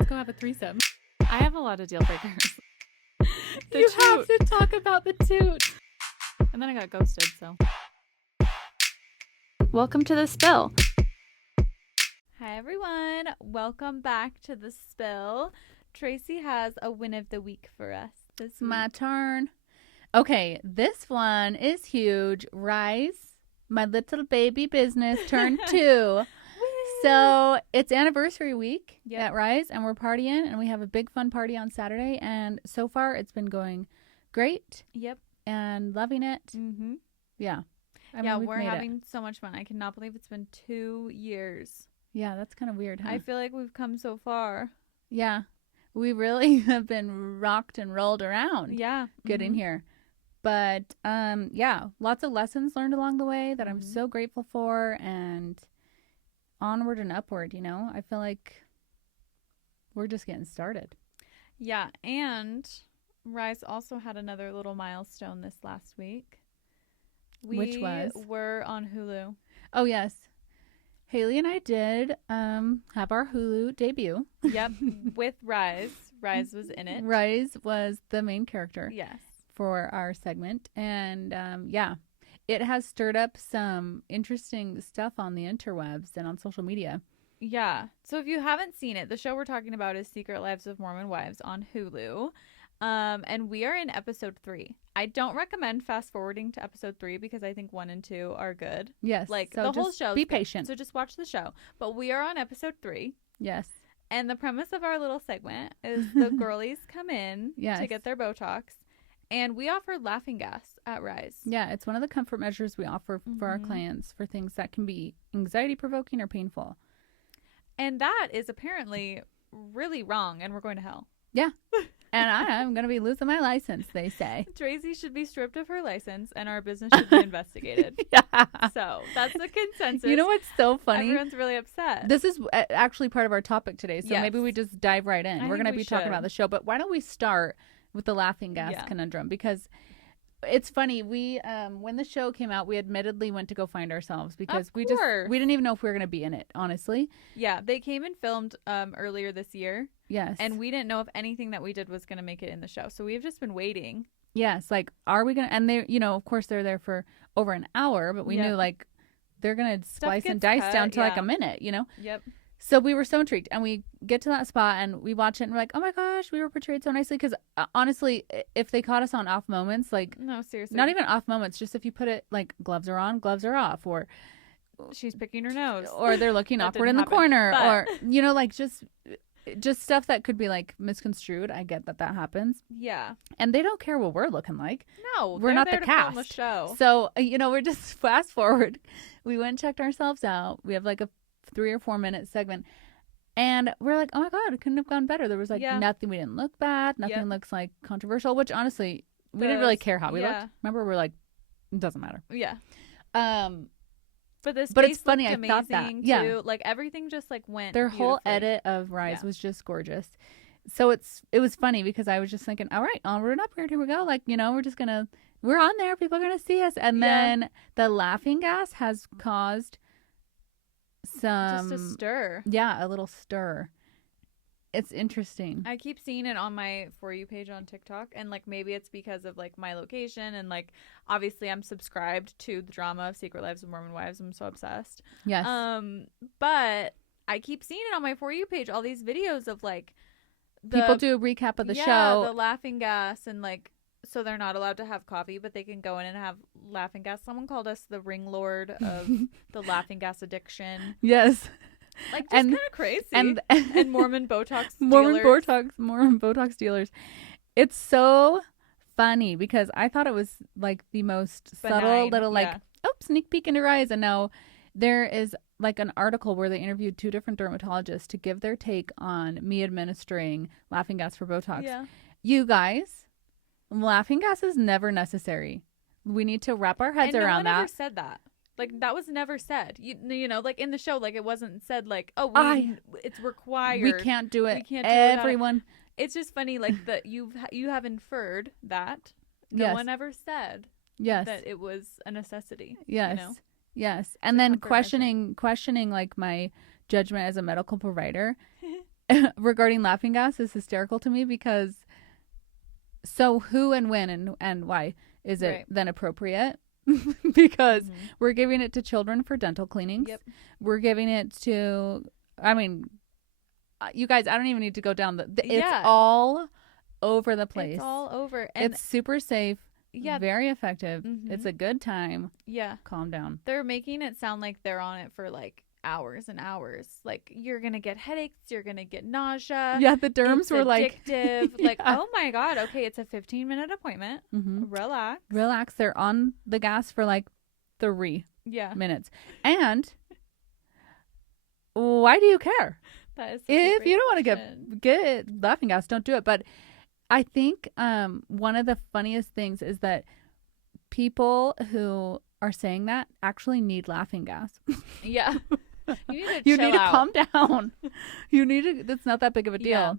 Let's go have a threesome. I have a lot of deal breakers. You have to talk about the toot. And then I got ghosted, so. Welcome to The Spill. Hi, everyone. Welcome back to The Spill. Tracy has a win of the week for us this week. My turn. Okay, this one is huge. Rise, my little baby business, turned 2. So it's anniversary week at Rise, and we're partying, and we have a big fun party on Saturday. And so far, it's been going great. Yep. And loving it. Mm-hmm. Yeah. I Yeah, mean, we're having so much fun. I cannot believe it's been 2 years. Yeah, that's kind of weird, huh? I feel like we've come so far. Yeah. We really have been rocked and rolled around. Yeah. Getting here. But, yeah, lots of lessons learned along the way that I'm so grateful for, and onward and upward, you know? I feel like we're just getting started. Yeah, and Rise also had another little milestone this last week. Which was? We were on Hulu. Oh, yes. Haley and I did have our Hulu debut. Yep, with Rise. Rise was in it. Rise was the main character. Yes. For our segment. And, yeah, it has stirred up some interesting stuff on the interwebs and on social media. Yeah. So if you haven't seen it, the show we're talking about is Secret Lives of Mormon Wives on Hulu. And we are in episode 3. I don't recommend fast forwarding to episode 3 because I think 1 and 2 are good. Yes. Like so the whole show. Be patient. So just watch the show. But we are on episode 3. Yes. And the premise of our little segment is the girlies come in to get their Botox. And we offer laughing gas at Rise. Yeah, it's one of the comfort measures we offer for our clients for things that can be anxiety provoking or painful. And that is apparently really wrong, and we're going to hell. Yeah. And I'm going to be losing my license, they say. Tracy should be stripped of her license, and our business should be investigated. Yeah. So that's the consensus. You know what's so funny? Everyone's really upset. This is actually part of our topic today, so maybe we just dive right in. We're going to be talking about the show, but why don't we start with the laughing gas conundrum? Because it's funny, we when the show came out, we admittedly went to go find ourselves because we didn't even know if we were going to be in it, honestly. Yeah, they came and filmed earlier this year. Yes. And we didn't know if anything that we did was going to make it in the show. So we've just been waiting. Yes, like, are we going to, and they, you know, of course they're there for over an hour, but we knew like they're going to slice and dice down to like a minute, you know? Yep. So we were so intrigued, and we get to that spot and we watch it and we're like, oh my gosh, we were portrayed so nicely. Because honestly, if they caught us on off moments, like, no, seriously, not even off moments, just if you put it like gloves are on, gloves are off, or she's picking her nose, or they're looking awkward in the corner, or, you know, like just stuff that could be like misconstrued. I get that happens. Yeah. And they don't care what we're looking like. No, we're not the cast. The show. So, you know, we're just fast forward. We went and checked ourselves out. We have like a 3 or 4 minute segment, and we're like, oh my god, it couldn't have gone better. There was like nothing, we didn't look bad, nothing looks like controversial, which honestly we didn't really care how we looked. Remember, we're like, it doesn't matter. But it's funny, I thought that too. Like everything just like went their whole edit of Rise was just gorgeous. So it was funny because I was just thinking, all right, onward and upward, here we go, like, you know, we're on there, people are gonna see us. And then the laughing gas has caused just a stir. Yeah, a little stir. It's interesting. I keep seeing it on my For You page on TikTok, and like maybe it's because of like my location, and like obviously I'm subscribed to the drama of Secret Lives of Mormon Wives. I'm so obsessed. Yes. But I keep seeing it on my For You page, all these videos of like people do a recap of the show, the laughing gas, and like, so they're not allowed to have coffee, but they can go in and have laughing gas. Someone called us the ring lord of the laughing gas addiction. Yes. Like, just kind of crazy. And Mormon Botox dealers. Mormon Botox dealers. It's so funny because I thought it was like the most subtle little like, sneak peek into Rise. And now there is like an article where they interviewed 2 different dermatologists to give their take on me administering laughing gas for Botox. Yeah. You guys, laughing gas is never necessary. We need to wrap our heads around that. No one ever said that. Like, that was never said. You know, like in the show, like it wasn't said like, oh, it's required. We can't do it. We can't do Everyone. It's just funny, like that you have inferred that no one ever said that it was a necessity. Yes. You know? Yes. And then questioning like my judgment as a medical provider. regarding laughing gas is hysterical to me because so who and when and why is it Right. then appropriate? Because Mhm. we're giving it to children for dental cleanings. Yep. We're giving it to, I mean, you guys, I don't even need to go down it's Yeah. all over the place. It's all over. And It's super safe, yeah, very effective. Mhm. It's a good time. yeah. Calm down. They're making it sound like they're on it for like hours and hours. Like you're going to get headaches, you're going to get nausea. Yeah, the derms It's were like, addictive. Like, Yeah. oh my God. Okay, it's a 15-minute appointment. Mhm. Relax. Relax. They're on the gas for like 3 Yeah. minutes. And why do you care? That is such a If great you don't want to question. get laughing gas, don't do it. But I think one of the funniest things is that people who are saying that actually need laughing gas. Yeah. You need to You chill need to out. calm down. You need to. It's not that big of a deal. Yeah.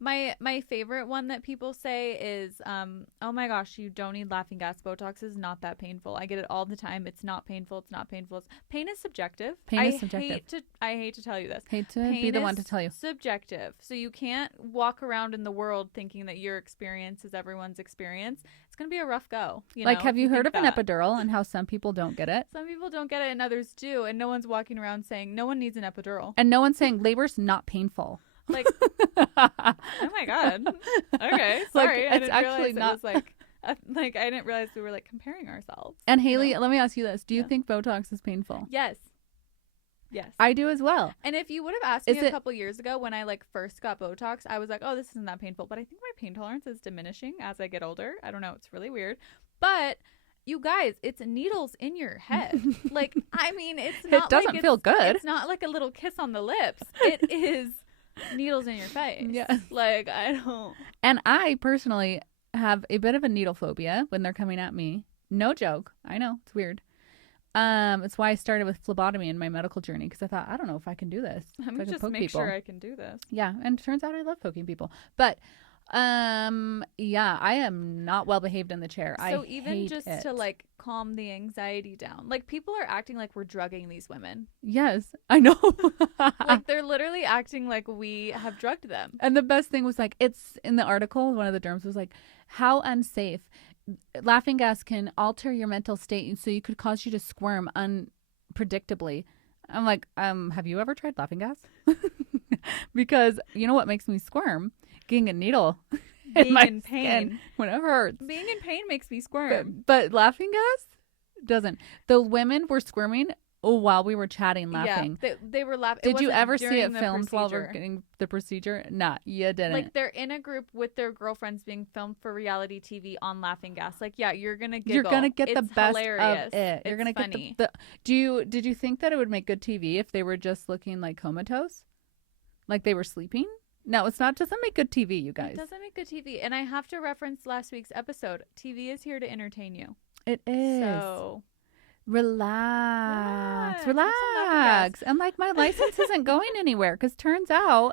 My favorite one that people say is, oh my gosh, you don't need laughing gas. Botox is not that painful. I get it all the time. It's not painful. It's not painful. Pain is subjective. Pain is subjective. I hate to tell you this. Hate to Pain be the is one to tell you. subjective. So you can't walk around in the world thinking that your experience is everyone's experience. It's going to be a rough go. Like, have if you heard think of an that. epidural and how some people don't get it? Some people don't get it and others do. And no one's walking around saying no one needs an epidural. And no one's saying labor's not painful. Like, oh my God. Okay. Sorry. I it's didn't actually realize not. it was like I didn't realize we were like comparing ourselves. And you Haley, know? let me ask you this: do you Yeah. think Botox is painful? Yes. Yes. I do as well. And if you would have asked Is me a it- couple years ago when I like first got Botox, I was like, oh, this isn't that painful. But I think my pain tolerance is diminishing as I get older. I don't know. It's really weird. But you guys, it's needles in your head. Like, I mean, it's not doesn't like feel it's- good. It's not like a little kiss on the lips. It is needles in your face. Yes. Like, I don't. And I personally have a bit of a needle phobia when they're coming at me. No joke. I know it's weird. It's why I started with phlebotomy in my medical journey because I thought I don't know if I can do this. I'm If I gonna can just poke make people. sure I can do this. Yeah, and it turns out I love poking people. But yeah, I am not well behaved in the chair. So I even hate just it. to like calm the anxiety down, like people are acting like we're drugging these women. Yes, I know. Like they're literally acting like we have drugged them. And the best thing was like it's in the article. One of the derms was like, "How unsafe! Laughing gas can alter your mental state, so you could cause you to squirm unpredictably." I'm like, have you ever tried laughing gas? Because you know what makes me squirm? Getting a needle in Being my in pain. skin when it hurts. Being in pain makes me squirm. But laughing gas doesn't. The women were squirming while we were chatting, laughing. Yeah, they were laughing. Did you ever see it filmed while we're getting the procedure? Nah, you didn't. Like they're in a group with their girlfriends being filmed for reality TV on laughing gas. Like, yeah, you're gonna giggle. You're gonna get the It's best hilarious. of it. You're It's gonna funny. get did you think that it would make good TV if they were just looking like comatose? Like they were sleeping? No, it's not. Doesn't make good TV, you guys. It doesn't make good TV. And I have to reference last week's episode. TV is here to entertain you. It is. So Relax. Relax. Have some laughing gas. And like my license isn't going anywhere because turns out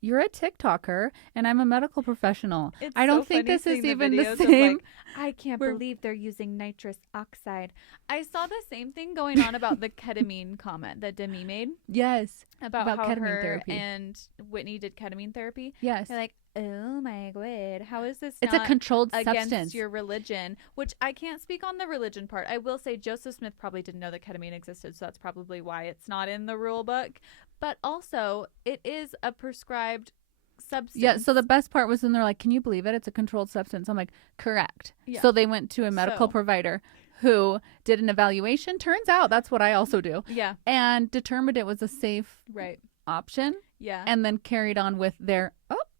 you're a TikToker and I'm a medical professional. it's I don't so think funny this is seeing the even the videos of, same. like, I can't We're- believe they're using nitrous oxide. I saw the same thing going on about the ketamine comment that Demi made Yes. about how ketamine her therapy. and Whitney did ketamine therapy. Yes. They're like, oh my god, how is this It's a not controlled against substance. your religion? Which I can't speak on the religion part. I will say Joseph Smith probably didn't know that ketamine existed, so that's probably why it's not in the rule book. But also, it is a prescribed substance. Yeah, so the best part was when they're like, can you believe it? It's a controlled substance. I'm like, correct. Yeah. So they went to a medical So- provider who did an evaluation. Turns out that's what I also do. Yeah, And determined it was a safe right. option Yeah, and then carried on with their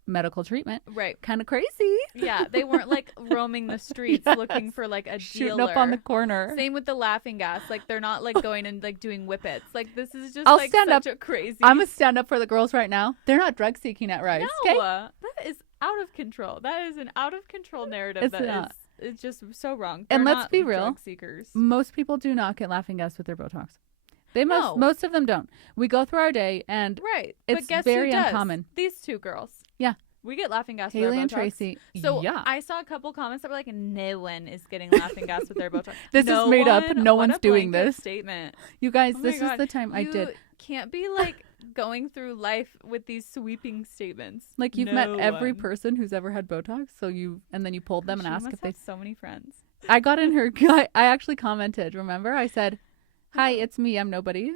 medical treatment. right. Kind of crazy. Yeah, they weren't like roaming the streets Yes. looking for like a Shooting dealer. up on the corner. Same with the laughing gas. Like they're not like going and like doing whippets. Like this is just I'll like stand such up. a crazy. I'm going to stand up for the girls right now. They're not drug seeking at Rise. No, Okay? that is out of control. That is an out of control narrative. It's That not. is it's just so wrong. And They're let's not be real. drug seekers. Most people do not get laughing gas with their Botox. No. Most of them don't. We go through our day and Right. It's but guess very who does? uncommon. These two girls. Yeah. We get laughing gas Haley with our and Botox. Tracy. So yeah. I saw a couple comments that were like, no one is getting laughing gas with their Botox. This is made up. No What one's a doing blanket this. Statement. You guys, Oh my this is God. the time I You did. can't be like going through life with these sweeping statements. Like you've No met every one. person who's ever had Botox, and then you pulled them and She asked must if they. have so many friends. I got in her. I actually commented. Remember, I said, "Hi, it's me. I'm nobody.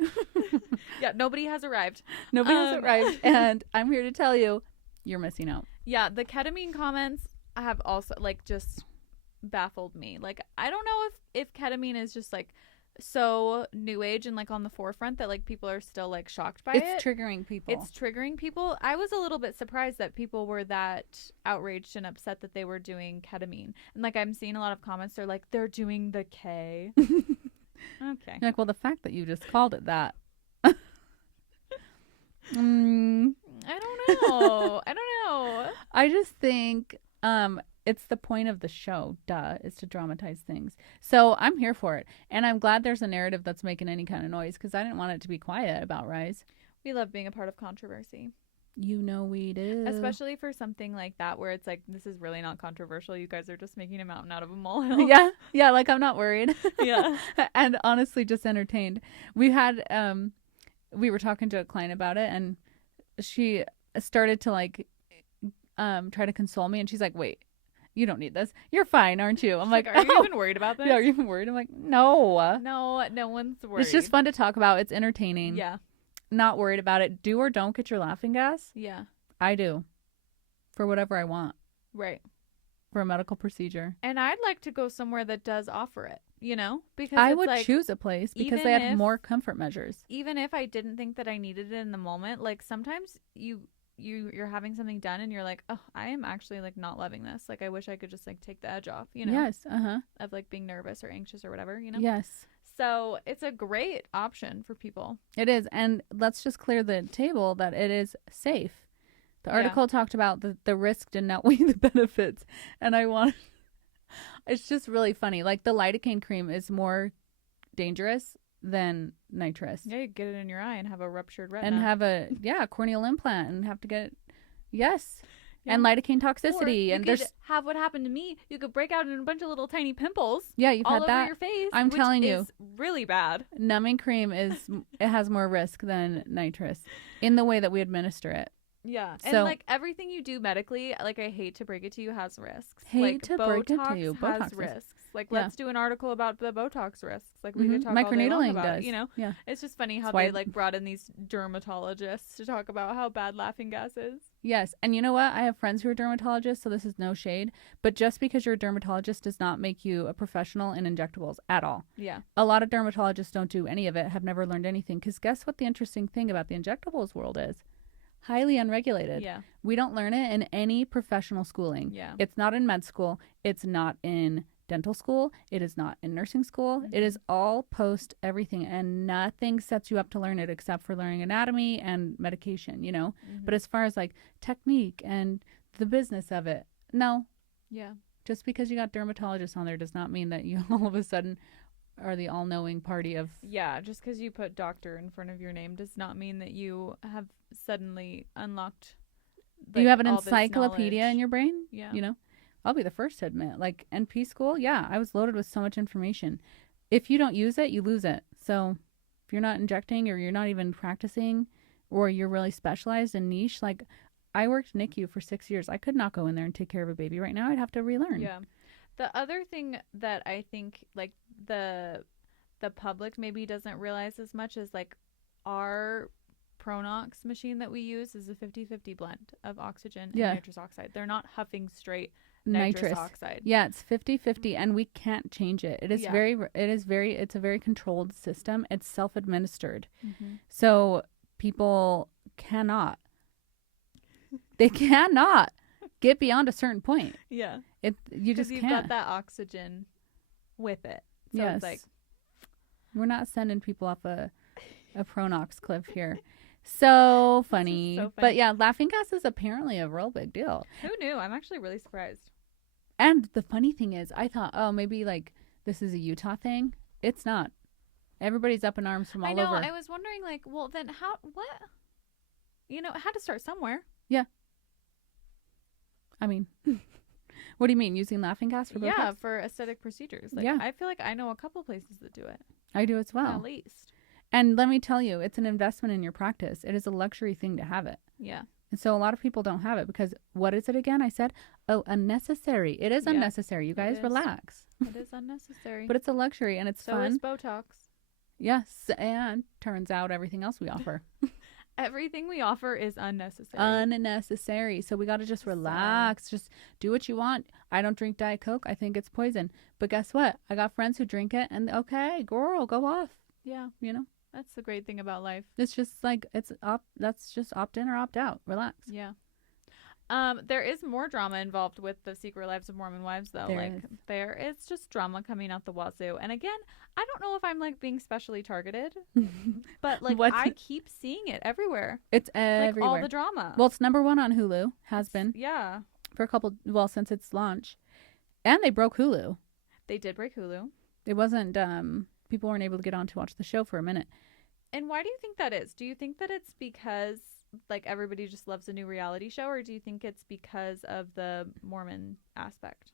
Yeah, nobody has arrived. Nobody has arrived, and I'm here to tell you, you're missing out." Yeah, the ketamine comments have also like just baffled me. Like I don't know if ketamine is just like so new age and like on the forefront that like people are still like shocked by it. It's triggering people. It's triggering people. I was a little bit surprised that people were that outraged and upset that they were doing ketamine. And like I'm seeing a lot of comments, they're like, they're doing the K. Okay. You're like, well, the fact that you just called it that. I don't know. I don't know. I just think it's the point of the show, is to dramatize things. So I'm here for it. And I'm glad there's a narrative that's making any kind of noise because I didn't want it to be quiet about Rise. We love being a part of controversy. You know we do. Especially for something like that where it's like, this is really not controversial. You guys are just making a mountain out of a molehill. Yeah. Yeah. Like I'm not worried. Yeah. And honestly, just entertained. We had, we were talking to a client about it and she started to like, try to console me. And she's like, wait, you don't need this. You're fine, aren't you? I'm like, are you even worried about this? Yeah, are you even worried? I'm like, no. No one's worried. It's just fun to talk about. It's entertaining. Yeah. Not worried about it. Do or don't get your laughing gas. Yeah. I do. For whatever I want. Right. For a medical procedure. And I'd like to go somewhere that does offer it, because I it's would like, choose a place because they have more comfort measures. Even if I didn't think that I needed it in the moment, like sometimes you're having something done and you're like, oh, I am actually like not loving this. Like I wish I could just like take the edge off, Yes. of like being nervous or anxious or whatever, Yes. So it's a great option for people. It is. And let's just clear the table that it is safe. The article talked about the risk didn't outweigh the benefits. And it's just really funny. Like the lidocaine cream is more dangerous than nitrous. Yeah, you get it in your eye and have a ruptured retina. And have a corneal implant and have to get yes. Yeah. And lidocaine Or toxicity you and could there's have what happened to me. You could break out in a bunch of little tiny pimples. Yeah, you've all had over that. your face. I'm which telling you. is really bad. Numbing cream it has more risk than nitrous in the way that we administer it. Yeah. So- And like everything you do medically, like I hate to break it to you, has risks. Hate like to Botox break it to you, Botox has is- risks. Like Yeah. let's do an article about the Botox risks. Like we could talk all day long Microneedling about does. it, Yeah. It's just funny how That's why- they like brought in these dermatologists to talk about how bad laughing gas is. Yes. And you know what? I have friends who are dermatologists, so this is no shade. But just because you're a dermatologist does not make you a professional in injectables at all. Yeah. A lot of dermatologists don't do any of it, have never learned anything. Because guess what the interesting thing about the injectables world is? Highly unregulated. Yeah. We don't learn it in any professional schooling. Yeah. It's not in med school. It's not in dental school. It is not in nursing school. It is all post everything, and nothing sets you up to learn it except for learning anatomy and medication, But as far as like technique and the business of it, no. Yeah. Just because you got dermatologists on there does not mean that you all of a sudden are the all-knowing party of... Yeah, just because you put doctor in front of your name does not mean that you have suddenly unlocked. Like, you have an all this encyclopedia knowledge. in your brain? Yeah. I'll be the first to admit, like NP school, I was loaded with so much information. If you don't use it, you lose it. So if you're not injecting or you're not even practicing or you're really specialized and niche, like I worked NICU for 6 years. I could not go in there and take care of a baby right now. I'd have to relearn. Yeah. The other thing that I think like the public maybe doesn't realize as much is like our Pronox machine that we use is a 50-50 blend of oxygen and nitrous oxide. They're not huffing straight nitrous oxide. Yeah, it's 50-50 and we can't change it. It's a very controlled system. It's self-administered. So people cannot get beyond a certain point. Yeah. You just you've can't. got that oxygen with it. So yes. it's like we're not sending people off a Pronox cliff here. So funny. so funny. But yeah, laughing gas is apparently a real big deal. who knew? I'm actually really surprised. And the funny thing is, I thought, oh, maybe like this is a Utah thing. It's not. Everybody's up in arms from all over. I was wondering like, well then what? It had to start somewhere. Yeah. I mean, what do you mean? Using laughing gas for Botox? Yeah, for aesthetic procedures. Like, Yeah. I feel like I know a couple places that do it. I do as well. At least. And let me tell you, it's an investment in your practice. It is a luxury thing to have it. Yeah. And so a lot of people don't have it because what is it again? I said, unnecessary. It is Yeah, unnecessary. You guys is. relax. It is unnecessary. But it's a luxury and it's so fun. is Botox. Yes. And turns out everything else we offer. Everything we offer is unnecessary. Unnecessary. So we got to just relax. Just do what you want. I don't drink Diet Coke. I think it's poison. But guess what? I got friends who drink it and okay, girl, go off. Yeah. You know? That's the great thing about life. It's just like, that's just opt in or opt out. Relax. Yeah. There is more drama involved with the Secret Lives of Mormon Wives, though. There is just drama coming out the wazoo. And again, I don't know if I'm like being specially targeted, but like I keep seeing it everywhere. It's everywhere. Like all the drama. Well, it's number one on Hulu. Has been. Yeah. For a couple, since its launch. And they broke Hulu. They did break Hulu. It wasn't, people weren't able to get on to watch the show for a minute. And why do you think that is? Do you think that it's because like everybody just loves a new reality show, or do you think it's because of the Mormon aspect?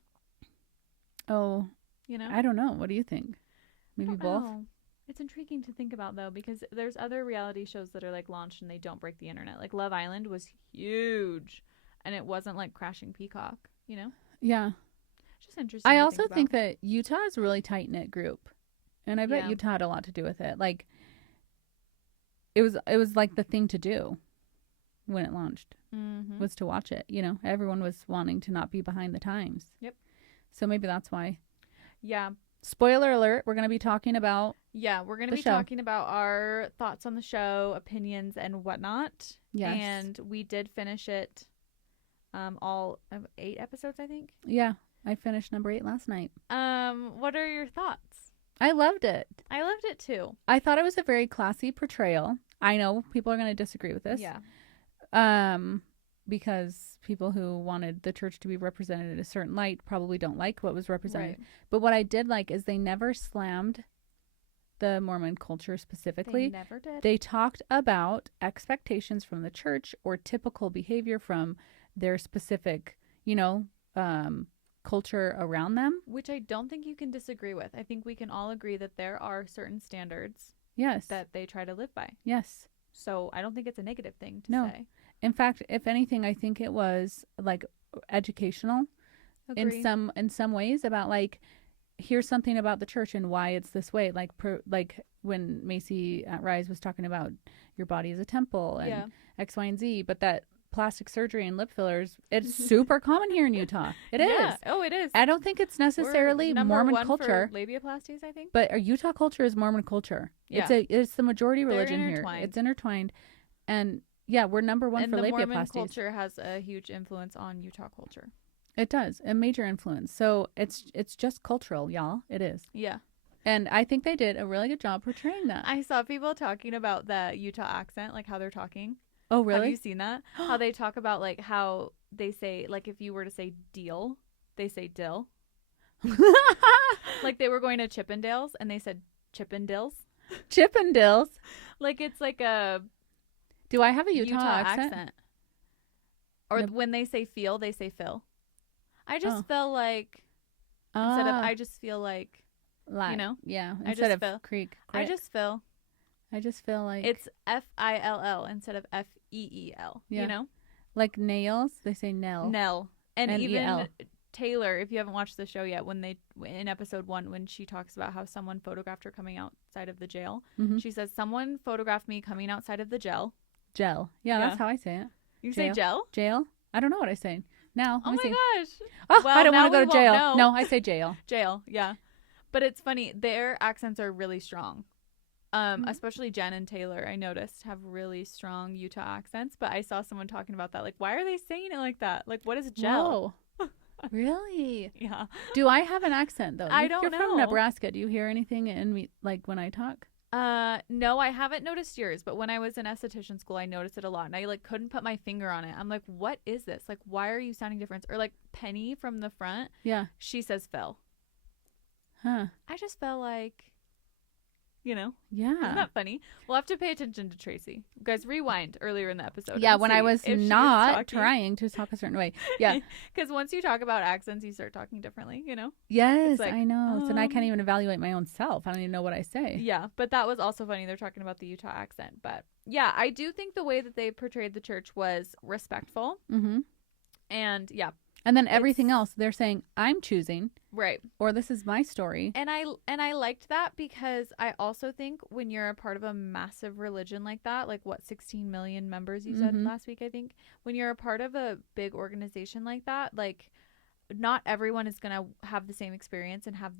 Oh, you know, I don't know. What do you think? Maybe both. It's intriguing to think about though, because there's other reality shows that are like launched and they don't break the internet. Like Love Island was huge, and it wasn't like crashing Peacock. You know? Yeah. It's just interesting. I also think that Utah is a really tight knit group, and I bet Utah had a lot to do with it. Like, it was like the thing to do when it launched was to watch it. You know, everyone was wanting to not be behind the times. Yep. So maybe that's why. Yeah. Spoiler alert, we're going to be talking about we're going to be talking about our thoughts on the show, opinions, and whatnot. Yes. And we did finish it all 8 episodes, I think. Yeah. I finished number 8 last night. What are your thoughts? I loved it. I loved it too. I thought it was a very classy portrayal. I know people are going to disagree with this. Yeah. Because people who wanted the church to be represented in a certain light probably don't like what was represented. Right. But what I did like is they never slammed the Mormon culture specifically. They never did. They talked about expectations from the church or typical behavior from their specific, culture around them. Which I don't think you can disagree with. I think we can all agree that there are certain standards Yes. that they try to live by. Yes. So I don't think it's a negative thing to say. In fact, if anything, I think it was like educational in some ways about like, here's something about the church and why it's this way. Like when Macy at Rise was talking about your body is a temple and X, Y, and Z, but that plastic surgery and lip fillers, it's super common here in Utah. It is. Oh, it is. I don't think it's necessarily Mormon culture. For labiaplasties, I think. But Utah culture is Mormon culture. Yeah. It's the majority religion here. Intertwined. It's intertwined. And yeah, we're number one for labiaplasties. And the Mormon culture has a huge influence on Utah culture. It does. A major influence. So it's just cultural, y'all. It is. Yeah. And I think they did a really good job portraying that. I saw people talking about the Utah accent, like how they're talking. Oh, really? Have you seen that? How they talk about like how they say, like if you were to say deal, they say dill. Like they were going to Chippendales and they said Chippendales. Chippendales? Like it's like a... Do I have a Utah accent? Or when they say feel, they say fill. I just feel like... Instead of I just feel like... You know? Yeah. Instead of feel. creek. I just feel. I just feel like... It's F-I-L-L instead of F-E-E-L. Yeah. You know? Like nails, they say Nell. Nell. And N-E-L. even Taylor, if you haven't watched the show yet, in episode 1, when she talks about how someone photographed her coming outside of the jail, she says, someone photographed me coming outside of the jail. Gel. Yeah, that's how I say it. You say gel? Jail? I don't know what I say. Now, oh my gosh. Oh, well, I don't want to go to jail. Know. No, I say jail. Jail, yeah. But it's funny. Their accents are really strong. Especially Jen and Taylor, I noticed, have really strong Utah accents. But I saw someone talking about that. Like, why are they saying it like that? Like, what is gel? Really? Yeah. Do I have an accent, though? I don't know. You're from Nebraska. Do you hear anything in me, like, when I talk? No, I haven't noticed yours. But when I was in esthetician school, I noticed it a lot. And I, like, couldn't put my finger on it. I'm like, what is this? Like, why are you sounding different? Or, like, Penny from the front. Yeah. She says Phil. Huh. I just felt like... You know? Yeah. Isn't that funny? We'll have to pay attention to Tracy. You guys, rewind earlier in the episode. Yeah, and when see I was if she not trying to talk a certain way. Yeah. Because once you talk about accents, you start talking differently, you know? Yes, like, I know. So now I can't even evaluate my own self. I don't even know what I say. Yeah, but that was also funny. They're talking about the Utah accent. But yeah, I do think the way that they portrayed the church was respectful. Mm-hmm. And yeah. And then everything else, they're saying, I'm choosing. Right. Or this is my story. And I liked that because I also think when you're a part of a massive religion like that, like what, 16 million members you said last week, I think, when you're a part of a big organization like that, like not everyone is going to have the same experience and have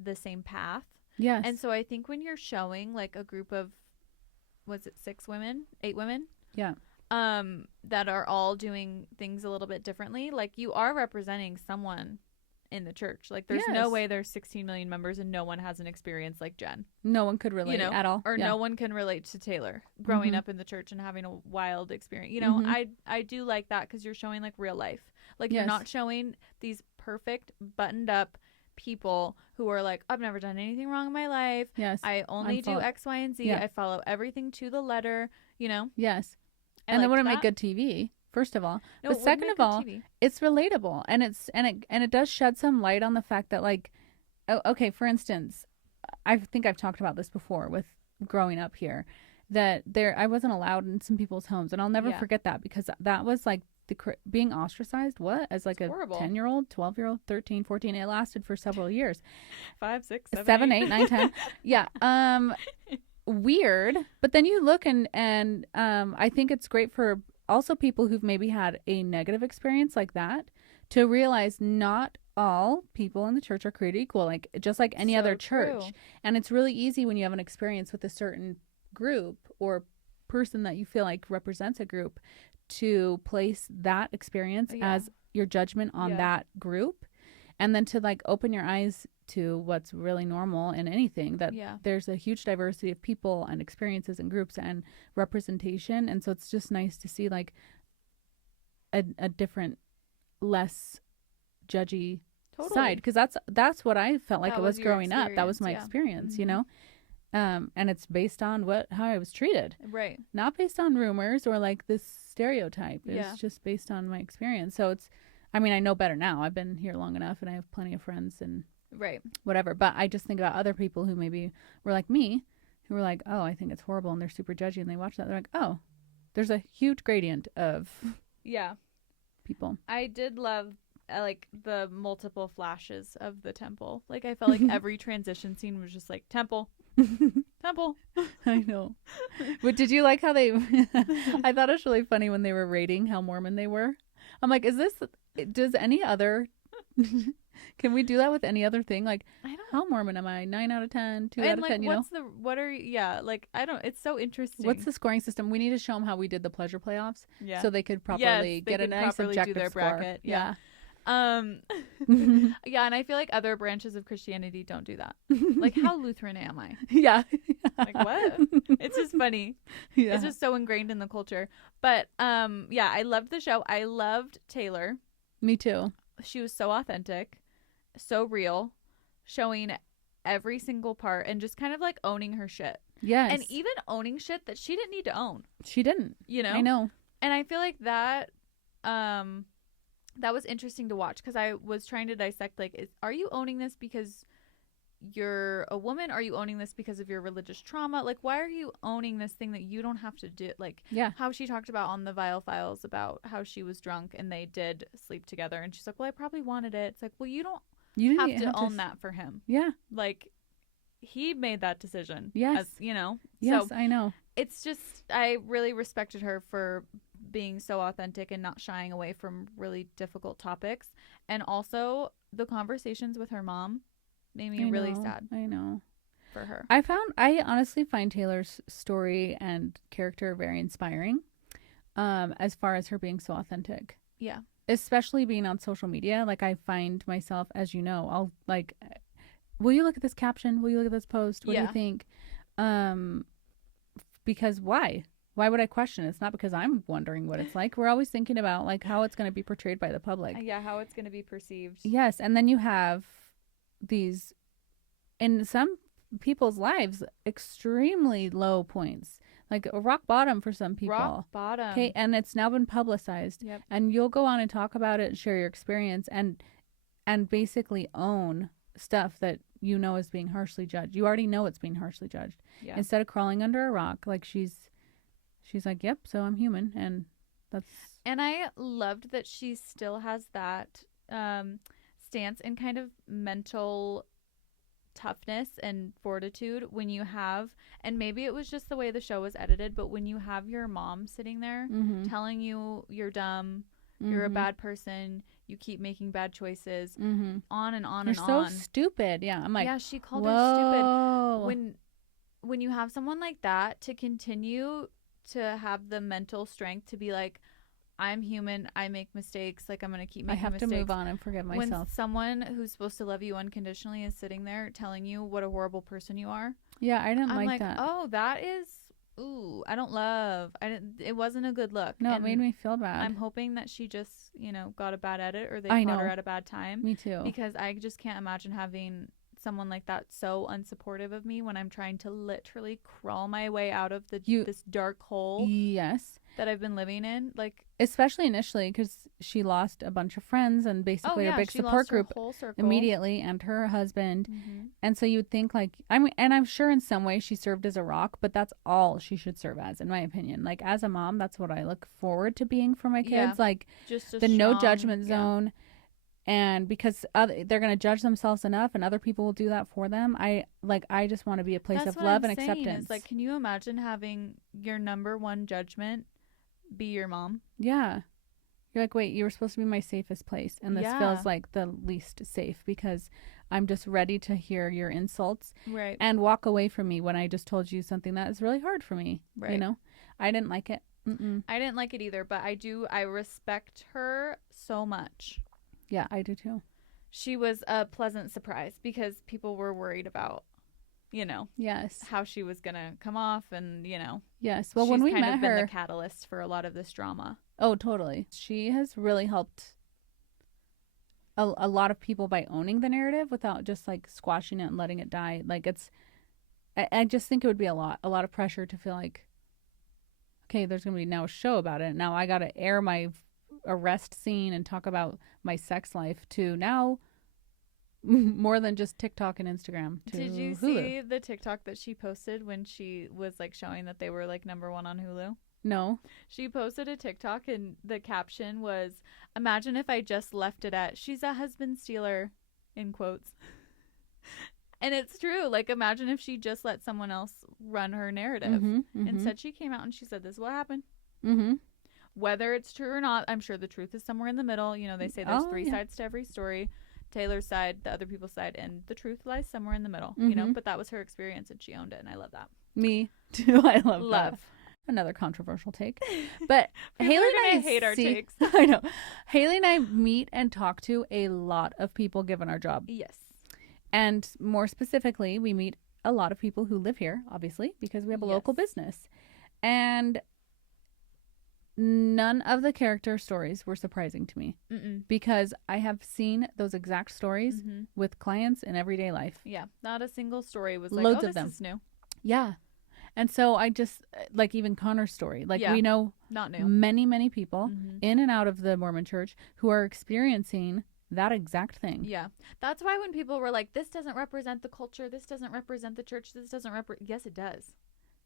the same path. Yes. And so I think when you're showing like a group of, was it 8 women? Yeah. That are all doing things a little bit differently, like you are representing someone in the church. Like there's no way there's 16 million members and no one has an experience like Jen. No one could relate at all. Or no one can relate to Taylor growing up in the church and having a wild experience. You know, I do like that because you're showing like real life. Like you're not showing these perfect buttoned up people who are like, I've never done anything wrong in my life. Yes. I only do X, Y, and Z. Yeah. I follow everything to the letter, you know? Yes. And they wouldn't make good TV, first of all. No, but second of all, it's relatable, and it does shed some light on the fact that, like, okay, for instance, I think I've talked about this before with growing up here, that I wasn't allowed in some people's homes, and I'll never forget that because that was like being ostracized. What as like a 10-year-old, 12-year-old, 13, 14. It lasted for several years. 5, 6, 7, 8, 9, 10. Yeah. Weird, but then you look and I think it's great for also people who've maybe had a negative experience like that to realize not all people in the church are created equal, like just like any other church. True. And it's really easy when you have an experience with a certain group or person that you feel like represents a group to place that experience as your judgment on that group, and then to like open your eyes to what's really normal in anything, that there's a huge diversity of people and experiences and groups and representation. And so it's just nice to see like a different, less judgy side, because that's what I felt like it was growing up. That was my experience, you know. And it's based on how I was treated, right? Not based on rumors or like this stereotype. It's just based on my experience. So I mean, I know better now. I've been here long enough and I have plenty of friends and whatever. But I just think about other people who maybe were like me, who were like, oh, I think it's horrible, and they're super judgy, and they watch that. They're like, oh, there's a huge gradient of people. I did love like the multiple flashes of the temple. Like I felt like every transition scene was just like temple. Temple. I know. But did you like how they I thought it was really funny when they were rating how Mormon they were. I'm like, does any other can we do that with any other thing? Like, how Mormon am I? 9 out of 10, 2 out of 10, you know? It's so interesting. What's the scoring system? We need to show them how we did the pleasure playoffs so they could properly get a nice objective do their score. Bracket. Yeah. And I feel like other branches of Christianity don't do that. Like, how Lutheran am I? Yeah. Like, what? It's just funny. Yeah. It's just so ingrained in the culture. But I loved the show. I loved Taylor. Me too. She was so authentic, so real, showing every single part and just kind of like owning her shit. Yes. And even owning shit that she didn't need to own. She didn't. You know? I know. And I feel like that was interesting to watch, because I was trying to dissect, like, are you owning this because you're a woman? Are you owning this because of your religious trauma? Like, why are you owning this thing that you don't have to do? Like, how she talked about on the Vial Files about how she was drunk and they did sleep together, and she's like, well, I probably wanted it. It's like, well, you didn't have to own that for him. Yeah. Like, he made that decision. Yes. As, you know? Yes, so I know. It's just, I really respected her for being so authentic and not shying away from really difficult topics. And also the conversations with her mom made me really sad. I know. For her. I honestly find Taylor's story and character very inspiring, as far as her being so authentic. Yeah. Especially being on social media. Like, I find myself, as you know, I'll like, will you look at this caption? Will you look at this post? What do you think? Because why? Why would I question it? It's not because I'm wondering what it's like. We're always thinking about like how it's going to be portrayed by the public. Yeah, how it's going to be perceived. Yes, and then you have these, in some people's lives extremely low points, like a rock bottom for some people. Rock bottom. Okay, and it's now been publicized. Yep. And you'll go on and talk about it and share your experience and basically own stuff that you know is being harshly judged. You already know it's being harshly judged. Yeah. Instead of crawling under a rock, like she's like, yep, so I'm human, and that's. And I loved that she still has that stance and kind of mental toughness and fortitude when you have, and maybe it was just the way the show was edited, but when you have your mom sitting there Mm-hmm. telling you you're dumb, Mm-hmm. you're a bad person, you keep making bad choices, Mm-hmm. on and on You're and so on. stupid. Yeah, I'm like, Yeah, she called whoa. her stupid. When you have someone like that to continue to have the mental strength to be like, I'm human, I make mistakes, like I'm gonna keep I making have mistakes. to move on and forgive When myself. someone who's supposed to love you unconditionally is sitting there telling you what a horrible person you are, Yeah, I didn't I'm like that. oh, that is, it wasn't a good look. No, And it made me feel bad. I'm hoping that she just, got a bad edit, or they I caught her know. at a bad time, Me too. because I just can't imagine having someone like that so unsupportive of me when I'm trying to literally crawl my way out of this dark hole Yes. that I've been living in. Like, Especially initially, because she lost a bunch of friends and basically her big she support lost her group whole circle immediately, and her husband. Mhm. And so you would think, like, I mean, and I'm sure in some way she served as a rock, but that's all she should serve as, in my opinion. Like, as a mom, that's what I look forward to being for my kids. Yeah. Like, Just a the no strong- judgment yeah. zone. And because they're going to judge themselves enough and other people will do that for them. I just want to be a place That's of what love I'm and saying, acceptance. is, like, can you imagine having your number one judgment be your mom? Yeah. You're like, wait, you were supposed to be my safest place. And this Yeah. feels like the least safe because I'm just ready to hear your insults Right. and walk away from me when I just told you something that is really hard for me. Right. You know, I didn't like it. Mm-mm. I didn't like it either, but I respect her so much. Yeah, I do too. She was a pleasant surprise because people were worried about, Yes. how she was going to come off, and, Yes. Well, she's when we kind met of been her, the catalyst for a lot of this drama. oh, totally. She has really helped a lot of people by owning the narrative without just like squashing it and letting it die. Like I just think it would be a lot of pressure to feel like, okay, there's going to be now a show about it. Now I got to air my arrest scene and talk about my sex life to now more than just TikTok and Instagram to Did you Hulu. see the TikTok that she posted when she was like showing that they were like number one on Hulu? No. She posted a TikTok and the caption was, "Imagine if I just left it at 'she's a husband stealer,'" in quotes. And it's true. Like, imagine if she just let someone else run her narrative. Instead, she came out and she said, "This is what happened." Mm-hmm. Whether it's true or not, I'm sure the truth is somewhere in the middle. They say there's three yeah. sides to every story. Taylor's side, the other people's side, and the truth lies somewhere in the middle. Mhm. But that was her experience and she owned it, and I love that. Me too. I love that. Love. Another controversial take. But People Haley are gonna and I hate our see- takes. I know. Haley and I meet and talk to a lot of people given our job. Yes. And more specifically, we meet a lot of people who live here, obviously, because we have a local business. And none of the character stories were surprising to me because I have seen those exact stories with clients in everyday life. Yeah. Not a single story was like, Loads oh, of this them. is new. Yeah. And so I just, like even Connor's story, like we know Not new. many, many people in and out of the Mormon church who are experiencing that exact thing. Yeah. That's why when people were like, this doesn't represent the culture, this doesn't represent the church, this doesn't represent, yes, it does.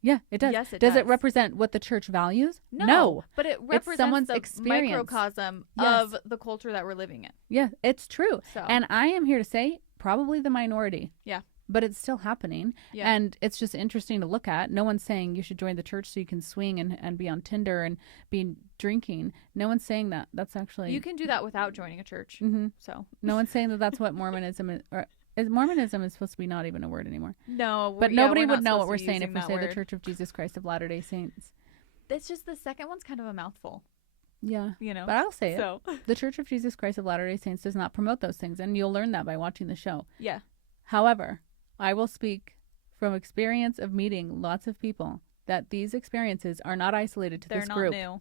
Yeah, it does. Yes, it does. does. It represent what the church values? But it represents someone's the experience. microcosm Yes. of the culture that we're living in. Yeah, it's true. So. And I am here to say probably the minority. Yeah. But it's still happening. Yeah. And it's just interesting to look at. No one's saying you should join the church so you can swing and be on Tinder and be drinking. No one's saying that. That's actually... You can do that without joining a church. Mm-hmm. So. No one's saying that that's what Mormonism is. Or, Mormonism is supposed to be not even a word anymore. No. But nobody would know what we're saying if we say word. the Church of Jesus Christ of Latter-day Saints. It's just the second one's kind of a mouthful. Yeah. You know. But I'll say it. So. The Church of Jesus Christ of Latter-day Saints does not promote those things. And you'll learn that by watching the show. Yeah. However, I will speak from experience of meeting lots of people that these experiences are not isolated to this group. They're not new.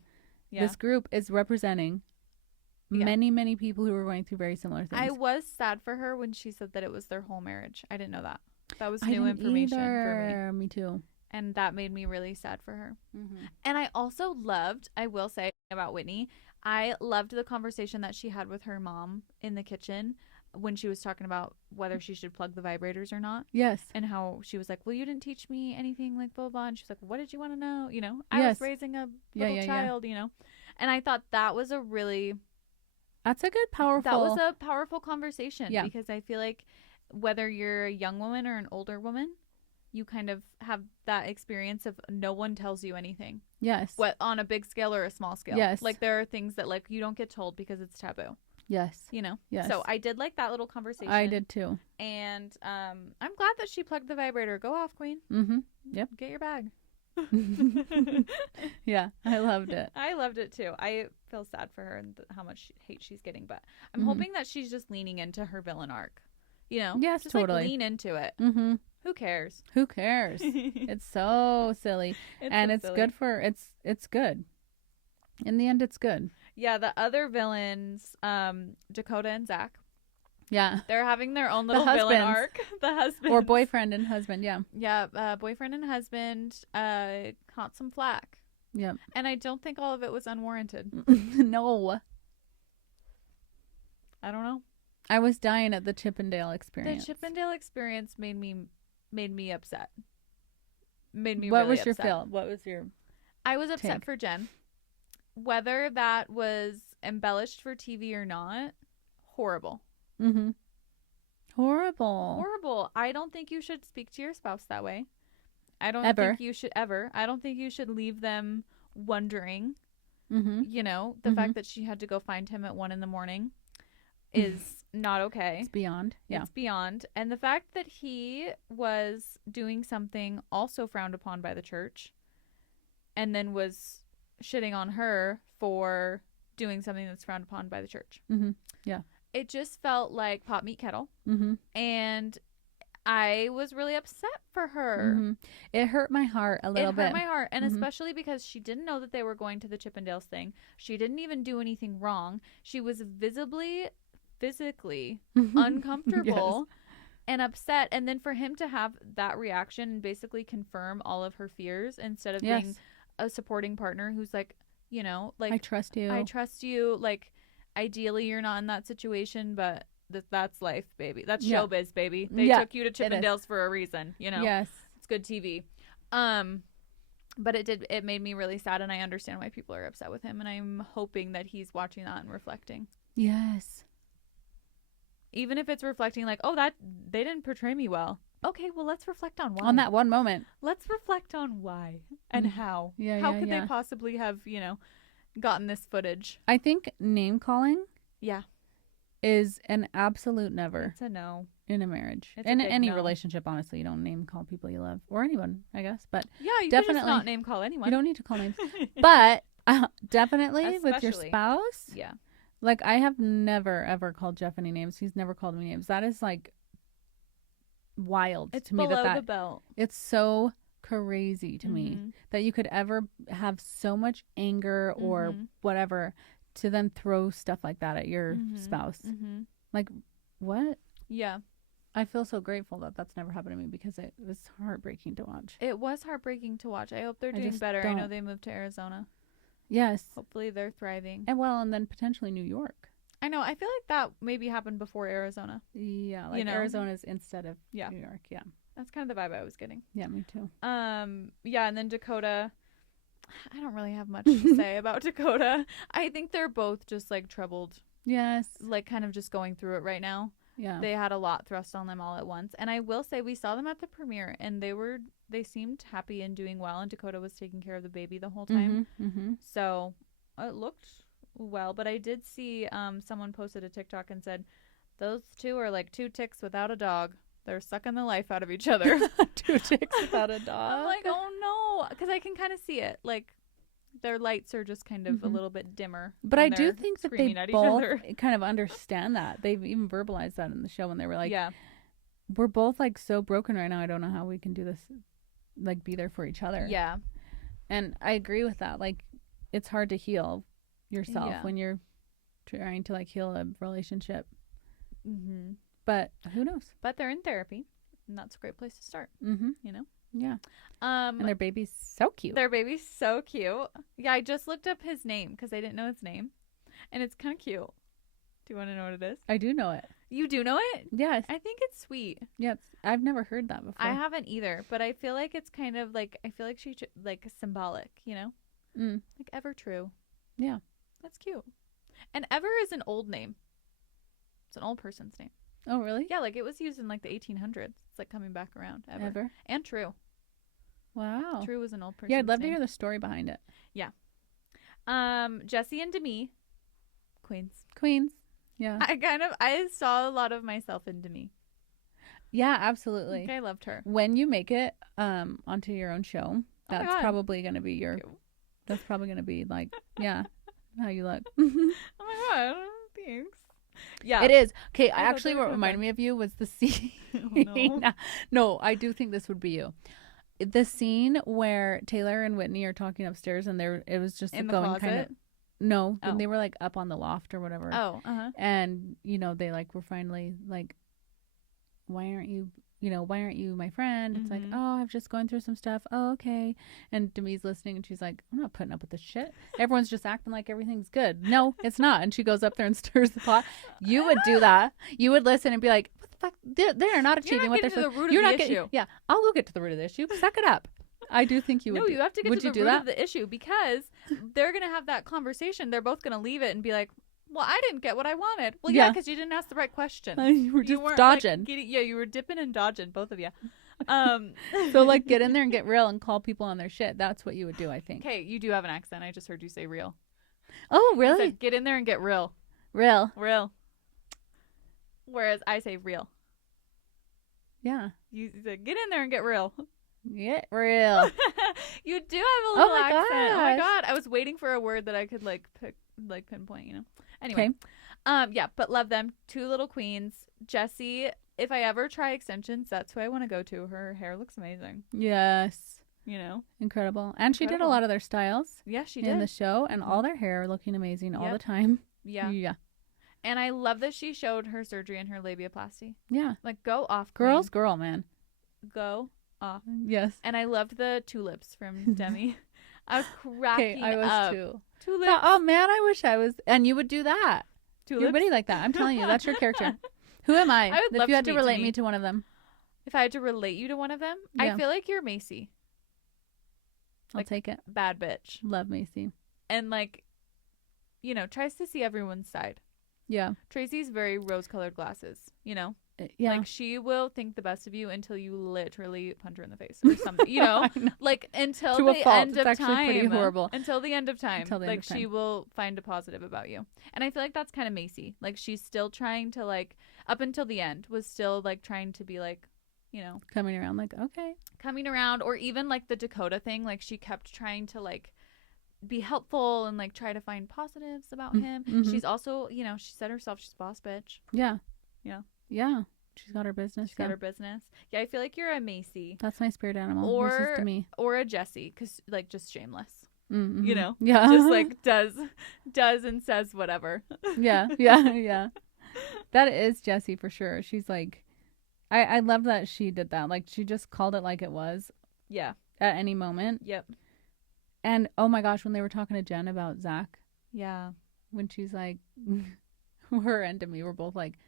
Yeah. This group is representing many, many people who are going through very similar things. I was sad for her when she said that it was their whole marriage. I didn't know that. That was I new didn't information either. for me. Me too. And that made me really sad for her. Mm-hmm. And I also loved, I will say about Whitney, I loved the conversation that she had with her mom in the kitchen when she was talking about whether she should plug the vibrators or not. Yes. And how she was like, well, you didn't teach me anything, like, blah, blah. And she's like, what did you want to know? You know, I Yes. was raising a Yeah, little child, you know. And I thought that was a really, That's a good, powerful. that was a powerful conversation. Yeah. Because I feel like whether you're a young woman or an older woman, you kind of have that experience of no one tells you anything. Yes. What, on a big scale or a small scale. Yes. Like, there are things that, like, you don't get told because it's taboo. Yes. You know? Yes. So I did like that little conversation. I did too. And I'm glad that she plugged the vibrator. Go off, queen. Mm-hmm. Yep. Get your bag. Yeah, I loved it. I loved it too. I feel sad for her and how much hate she's getting, but I'm Mhm. hoping that she's just leaning into her villain arc. You know? Yes, just totally. Like, lean into it. Mm-hmm. Who cares? Who cares? It's so silly, and so it's silly. good for it's good. In the end, it's good. Yeah, the other villains, Dakota and Zach, Yeah. they're having their own little husbands. villain arc. The husband Or boyfriend and husband. Yeah. Yeah, boyfriend and husband caught some flack. Yep. And I don't think all of it was unwarranted. No. I don't know. I was dying at the Chippendale experience. The Chippendale experience made me upset. Made me What really was your upset. feel? What was your I was upset take? for Jen. Whether that was embellished for TV or not, horrible. Mm-hmm. Horrible. Horrible. I don't think you should speak to your spouse that way. I don't Ever. think you should ever. I don't think you should leave them wondering. Mm-hmm. You know, the fact that she had to go find him at 1 a.m. is not okay. It's beyond. Yeah. It's beyond. And the fact that he was doing something also frowned upon by the church and then was shitting on her for doing something that's frowned upon by the church. Mm-hmm. Yeah. It just felt like pot meat kettle. Mm-hmm. And I was really upset for her. Mm-hmm. It hurt my heart a little bit. It hurt my heart. And Mhm. especially because she didn't know that they were going to the Chippendales thing. She didn't even do anything wrong. She was visibly, physically uncomfortable and upset. And then for him to have that reaction and basically confirm all of her fears instead of being a supporting partner who's like, you know, like, I trust you. I trust you. Like, ideally, you're not in that situation, but that's life, baby. That's Yeah. showbiz, baby. They Yeah, took you to Chippendales for a reason, you know? Yes. It's good TV. But it made me really sad, and I understand why people are upset with him, and I'm hoping that he's watching that and reflecting. Yes. Even if it's reflecting like, oh, that they didn't portray me well. Okay, well, let's reflect on why. On that one moment. Let's reflect on why and how. Yeah, how yeah, could yeah. they possibly have, you know, gotten this footage? I think name calling Yeah. is an absolute never It's a no. in a marriage. It's a In big any no. relationship, honestly, you don't name call people you love or anyone, I guess. But Yeah, you could just Definitely. not name call anyone. you don't need to call names. But definitely with your Especially. spouse. Yeah. Like, I have never, ever called Jeff any names. He's never called me names. That is, like, wild It's to me. below That the belt. it's so crazy to me Mhm. that you could ever have so much anger or Mhm. whatever to then throw stuff like that at your Mhm. spouse. Mhm. Like, what? Yeah. I feel so grateful that that's never happened to me because it was heartbreaking to watch. It was heartbreaking to watch. I hope they're I doing just better. I know don't- they moved to Arizona. Yes. Hopefully they're thriving. And then potentially New York. I know. I feel like that maybe happened before Arizona. Yeah, like You know? Arizona's instead of Yeah. New York. Yeah. That's kind of the vibe I was getting. Yeah, me too. Yeah, and then Dakota. I don't really have much to say about Dakota. I think they're both just like troubled, Yes. like kind of just going through it right now. Yeah. They had a lot thrust on them all at once. And I will say we saw them at the premiere and they seemed happy and doing well, and Dakota was taking care of the baby the whole time. Mm-hmm. So it looked well, but I did see someone posted a TikTok and said those two are like two ticks without a dog. They're sucking the life out of each other. Two ticks without a dog. I'm like, oh no, because I can kind of see it. Like their lights are just kind of a Mhm. little bit dimmer. But when I do they're think that they screaming at each both other. kind of understand that. They've even verbalized that in the show when they were like, yeah, we're both like so broken right now. I don't know how we can do this, like be there for each other. yeah, And I agree with that. Like, it's hard to heal yourself Yeah. when you're trying to like heal a relationship. mm-hmm. But who knows? But they're in therapy. And that's a great place to start, Mm-hmm. you know? Yeah. And their baby's so cute. Their baby's so cute. Yeah, I just looked up his name because I didn't know his name. And it's kind of cute. Do you want to know what it is? I do know it. You do know it? Yes. I think it's sweet. Yeah. I've never heard that before. I haven't either, but I feel like it's kind of like, I feel like she's like symbolic, you know? Mm. Like ever true. Yeah. That's cute. And ever is an old name. It's an old person's name. Oh, really? Yeah, like it was used in like the 1800s. It's like coming back around. Ever. And True. Wow. True was an old person's Yeah, I'd love to name. hear the story behind it. Jessie and Demi, Queens. Yeah. I saw a lot of myself in Demi. Yeah, absolutely. Like, I loved her. When you make it onto your own show, my that's God. probably going to be your, Thank you. that's probably going to be like, yeah, how you look. Oh my God, thanks. Yeah. It is. Okay, I thought actually they were what reminded fun. me of you was the scene. Oh, no. No, I do think this would be you. The scene where Taylor and Whitney are talking upstairs and it was just In the going closet? kind of, no, Oh. they were like up on the loft or whatever. Oh, uh-huh. And, you know, they like were finally like, why aren't you my friend? It's like, Mhm. oh, I'm just going through some stuff. Oh, okay. And Demi's listening and she's like, I'm not putting up with this shit. Everyone's just acting like everything's good. No, it's not. And she goes up there and stirs the pot. You would do that. You would listen and be like, what the fuck? They're not achieving what they're getting to the supposed root of You're the not getting. issue. Yeah, I'll go get to the root of the issue. Suck it up. I do think you would. No, you have to get would to you the do root that? of the issue because they're going to have that conversation. They're both going to leave it and be like, well, I didn't get what I wanted. Well, yeah, Yeah. because you didn't ask the right question. You were just weren't, dodging. Like, you were dipping and dodging, both of you. So like get in there and get real and call people on their shit. That's what you would do, I think. Okay, you do have an accent. I just heard you say real. Oh, You really? said, get in there and get real. Real. Real. Whereas I say real. Yeah. You said, get in there and get real. Get real. You do have a little my accent. Oh my gosh. God. I was waiting for a word that I could pinpoint, you know. Anyway. Okay. Yeah, but love them. Two little queens. Jessie, if I ever try extensions, that's who I want to go to. Her hair looks amazing. Yes. You know? Incredible. And she did a Incredible. lot of their styles Yeah, she in did. the show, and Mhm. all their hair looking amazing all Yep. the time. Yeah. Yeah. And I love that she showed her surgery and her labiaplasty. Yeah. Like, go off, Girls, queen. girl, man. Go off. Yes. And I loved the tulips from Demi. I was Okay, cracking I was up. too. Tulips. Oh man, I wish I was. And you would do that. Tulips. You're witty like that. I'm telling you, that's your character. Who am I? I would If love you had to to meet relate Demi. me to one of them, If I had to relate you to one of them, Yeah. I feel like you're Macy. I'll Like- take it. Bad bitch. Love Macy. And like, you know, tries to see everyone's side. Yeah. Tracy's very rose-colored glasses, you know? Yeah. Like, she will think the best of you until you literally punch her in the face or something, you know? I know. Like, until To a the fault. end It's of actually time. pretty horrible. Until the end of time. Until the end Like, of time. she will find a positive about you. And I feel like that's kind of Macy. Like, she's still trying to, like, up until the end, was still, like, trying to be, like, you know, Coming around like, okay. coming around. Or even, like, the Dakota thing. Like, she kept trying to, like, be helpful and, like, try to find positives about him. Mhm. She's also, you know, she said herself she's a boss bitch. Yeah. Yeah. Yeah. She's got her business. She's got yeah. her business. Yeah, I feel like you're a Macy That's my spirit animal. Or- Versus to me. or a Jessie, because, like, just shameless. Mm-hmm. You know? Yeah. Just, like, does and says whatever. yeah. Yeah. Yeah. That is Jessie for sure. She's like, I love that she did that. Like, she just called it like it was Yeah. at any moment. Yep. And oh my gosh, when they were talking to Jen about Zach, Yeah. when she's like, her and Demi were both like,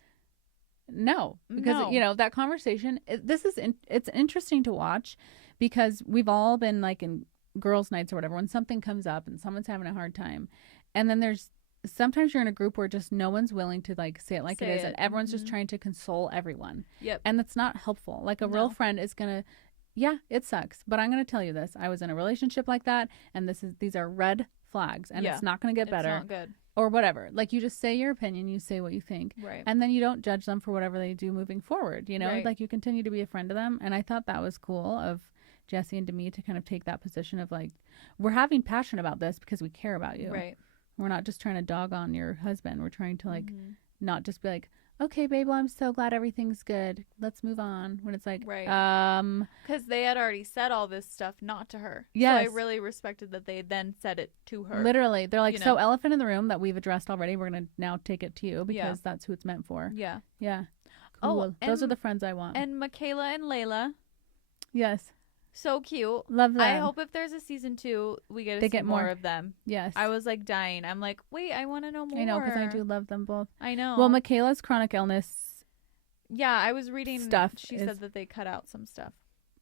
no, because No. you know that conversation. It's interesting to watch because we've all been like in girls' nights or whatever when something comes up and someone's having a hard time, and then there's sometimes you're in a group where just no one's willing to like say it like Say it is, it. and everyone's just Mhm. trying to console everyone, Yep. and that's not helpful. Like a real No. friend is gonna. Yeah, it sucks, but I'm gonna tell you this: I was in a relationship like that, and these are red flags, and Yeah. it's not gonna get better It's not good. or whatever. Like you just say your opinion, you say what you think, Right. and then you don't judge them for whatever they do moving forward. You know, Right. like you continue to be a friend to them, and I thought that was cool of Jessie and Demi to kind of take that position of like, we're having passion about this because we care about you. Right. We're not just trying to dog on your husband. We're trying to like Mhm. not just be like, okay, babe, well, I'm so glad everything's good. Let's move on. When it's like, Right. 'Cause they had already said all this stuff not to her. Yes. So I really respected that they then said it to her. literally, they're like, you so know. elephant in the room that we've addressed already. We're gonna now take it to you because Yeah. that's who it's meant for. Yeah. Yeah. Cool. Those are and- the friends I want. And Michaela and Layla, Yes. so cute. Love them. I hope if there's a season 2, we get to They see get more more. of them. Yes. I was like dying. I'm like, wait, I want to know more. I know, because I do love them both. I know. Well, Michaela's chronic illness. yeah, I was reading stuff She is- said that they cut out some stuff,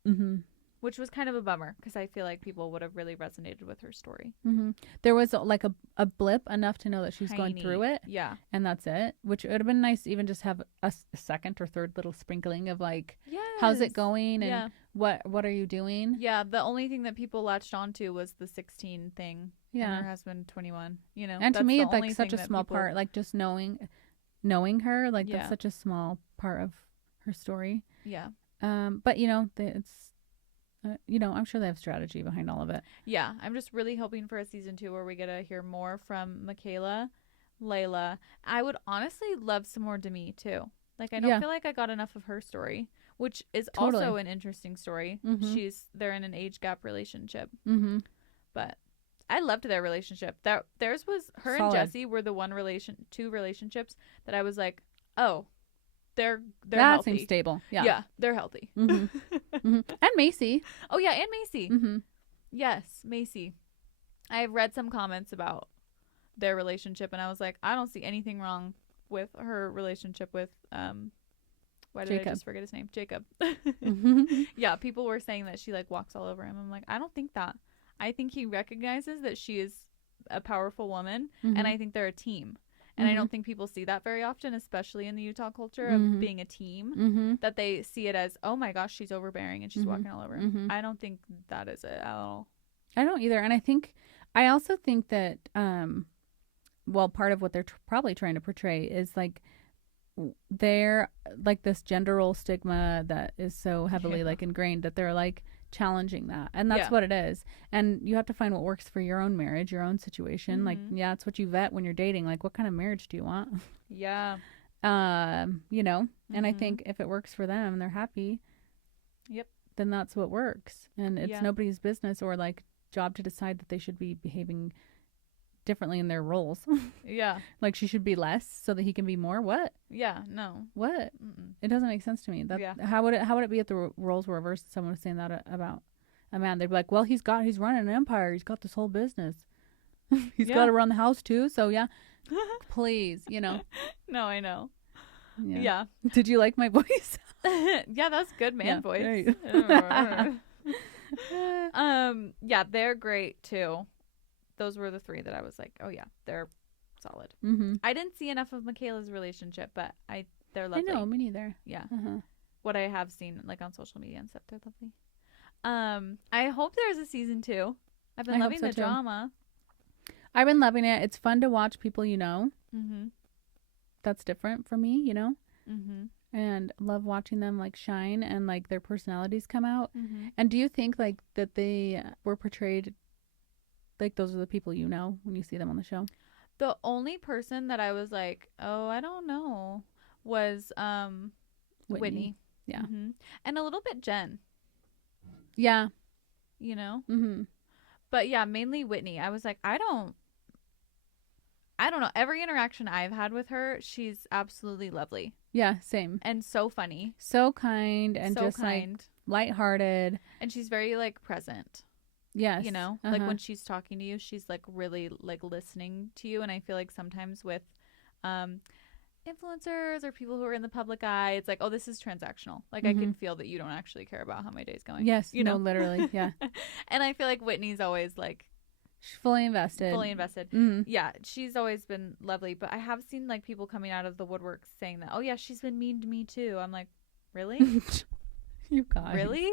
Mm-hmm. which was kind of a bummer because I feel like people would have really resonated with her story. Mm-hmm. There was like a blip enough to know that she's going Tiny. through it, Yeah. and that's it. Which would have been nice to even just have a second or third little sprinkling of like, Yes. how's it going, and Yeah. what are you doing? Yeah. The only thing that people latched onto was the 16 thing. And Yeah. her husband 21. You know. And to that's me, the it's like only such thing a that small people- part, like just knowing her, like Yeah. that's such a small part of her story. Yeah. But it's I'm sure they have strategy behind all of it. Yeah. I'm just really hoping for a season 2 where we get to hear more from Michaela, Layla. I would honestly love some more Demi too. Like I don't Yeah. feel like I got enough of her story, which is Totally. also an interesting story. Mhm. They're in an age gap relationship, Mm-hmm. but I loved their relationship. Theirs was her Solid. and Jesse were the two relationships that I was like, oh, they're That healthy. seems stable. Yeah. Yeah, they're healthy. Mm-hmm. Mm-hmm. And Macy. Oh yeah, and Macy. Mm-hmm. Yes, Macy. I've read some comments about their relationship, and I was like, I don't see anything wrong with her relationship with why did I Jacob. just forget his name? Jacob. Mm-hmm. Yeah, people were saying that she like walks all over him. I'm like, I don't think that. I think he recognizes that she is a powerful woman, and I think they're a team. And I don't think people see that very often, especially in the Utah culture of being a team, Mm-hmm. that they see it as, oh my gosh, she's overbearing and she's walking all over him. Mhm. I don't think that is it at all. I don't either. And I also think that, part of what they're probably trying to portray is like, they're like this gender role stigma that is so heavily Yeah. like ingrained that they're like challenging that. And that's Yeah. what it is. And you have to find what works for your own marriage, your own situation. Like, yeah, it's what you vet when you're dating. Like, what kind of marriage do you want? Yeah. And I Mhm. think if it works for them and they're happy, Yep. then that's what works. And it's Yeah. nobody's business or like job to decide that they should be behaving differently in their roles. Yeah. Like she should be less so that he can be more. What? Yeah. No. What? Mm-mm. It doesn't make sense to me. That Yeah. how would it be if the roles were reversed? Someone was saying that about a man. They'd be like, well, he's running an empire. He's got this whole business. He's Yeah. got to run the house too. So yeah, please, No, I know. Yeah. Yeah. Did you like my voice? Yeah, that's good man Yeah, voice. there you Yeah, they're great too. Those were the 3 that I was like, oh yeah, they're solid. Mm-hmm. I didn't see enough of Michaela's relationship, but they're I lovely. know, me neither. Yeah. Uh-huh. What I have seen like on social media and stuff, they're lovely. I hope there's a season 2. I've been I hope loving so, the too. drama. I've been loving it. It's fun to watch people Mm-hmm. that's different from me, Mm-hmm. and love watching them like shine and like their personalities come out. Mm-hmm. And do you think like that they were portrayed like those are the people when you see them on the show? The only person that I was like, oh, I don't know, was Whitney. Yeah. Mm-hmm. And a little bit Jen, Yeah. Mm-hmm. But yeah, mainly Whitney. I was like, I don't know. Every interaction I've had with her, she's absolutely lovely Yeah, same. and so funny. So kind and so just like kind. lighthearted. And she's very like present. Yes. Like when she's talking to you, she's like really like listening to you. And I feel like sometimes with influencers or people who are in the public eye, it's like, oh, this is transactional. Like I can feel that you don't actually care about how my day's going. Yes, literally. Yeah. And I feel like Whitney's always like She's fully invested. Mm-hmm. Yeah, she's always been lovely. But I have seen like people coming out of the woodwork saying that, oh yeah, she's been mean to me too. I'm like, really? You guys. Really?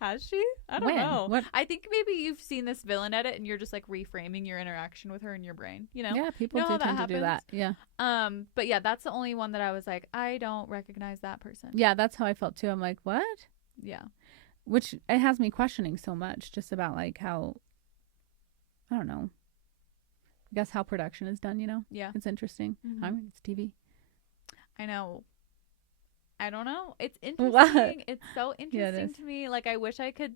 Has she? I don't When? know. What? I think maybe you've seen this villain edit and you're just like reframing your interaction with her in your brain, Yeah, people Know do how that tend to do that. happens? Yeah. But yeah, that's the only one that I was like, I don't recognize that person. Yeah, that's how I felt too. I'm like, what? Yeah. Which it has me questioning so much just about like how, I don't know, I guess how production is done, Yeah. It's interesting. Mhm. I mean, it's TV. I know. I don't know. It's interesting. What? It's so Yeah, it interesting is. to me. Like, I wish I could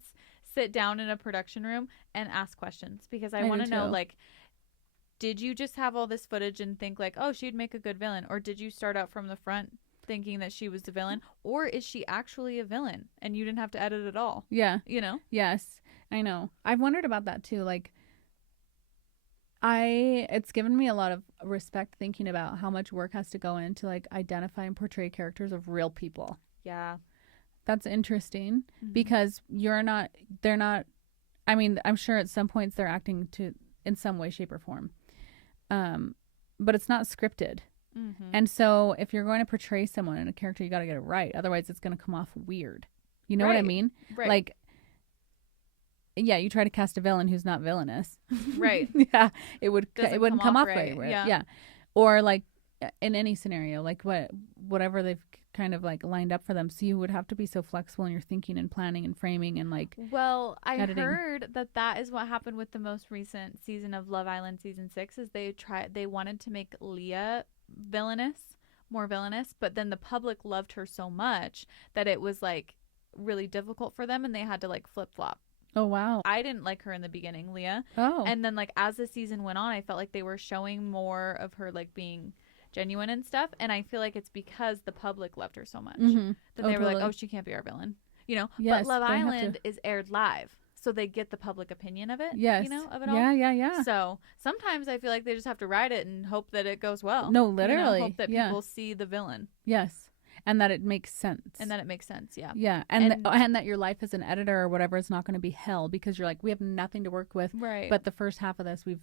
sit down in a production room and ask questions because I I want to do know, too. like, did you just have all this footage and think, like, oh, she'd make a good villain? Or did you start out from the front thinking that she was the villain, or is she actually a villain and you didn't have to edit at all? Yeah. You know? Yes, I know. I've wondered about that too. Like, it's given me a lot of respect thinking about how much work has to go into like identify and portray characters of real people. Yeah. That's interesting Mhm. because they're not, I mean, I'm sure at some points they're acting in some way, shape, or form. But it's not scripted. Mhm. And so if you're going to portray someone in a character, you got to get it right. Otherwise, it's going to come off weird. You know what I Right. mean? Right. Like, yeah, you try to cast a villain who's not villainous. Right. Yeah, it wouldn't come off right. right. Yeah. Yeah. Or like in any scenario, like whatever they've kind of like lined up for them. So you would have to be so flexible in your thinking and planning and framing and like. Well, I editing. heard that is what happened with the most recent season of Love Island season 6 is they wanted to make Leah more villainous, but then the public loved her so much that it was like really difficult for them and they had to like flip-flop. Oh wow. I didn't like her in the beginning, Leah. Oh. And then like as the season went on, I felt like they were showing more of her like being genuine and stuff, and I feel like it's because the public loved her so much Mm-hmm. that they were like, oh, she can't be our villain, you know. Yes, but Love they have Island is aired live, so they get the public opinion of it. Yes. You know, of it all. Yeah. So sometimes I feel like they just have to write it and hope that it goes well. No, You know, literally. hope that Yeah. people see the villain Yes. And that it makes sense. and that it makes sense. Yeah. Yeah. And that your life as an editor or whatever is not going to be hell because you're like, we have nothing to work with. Right. But the first half of this, we've,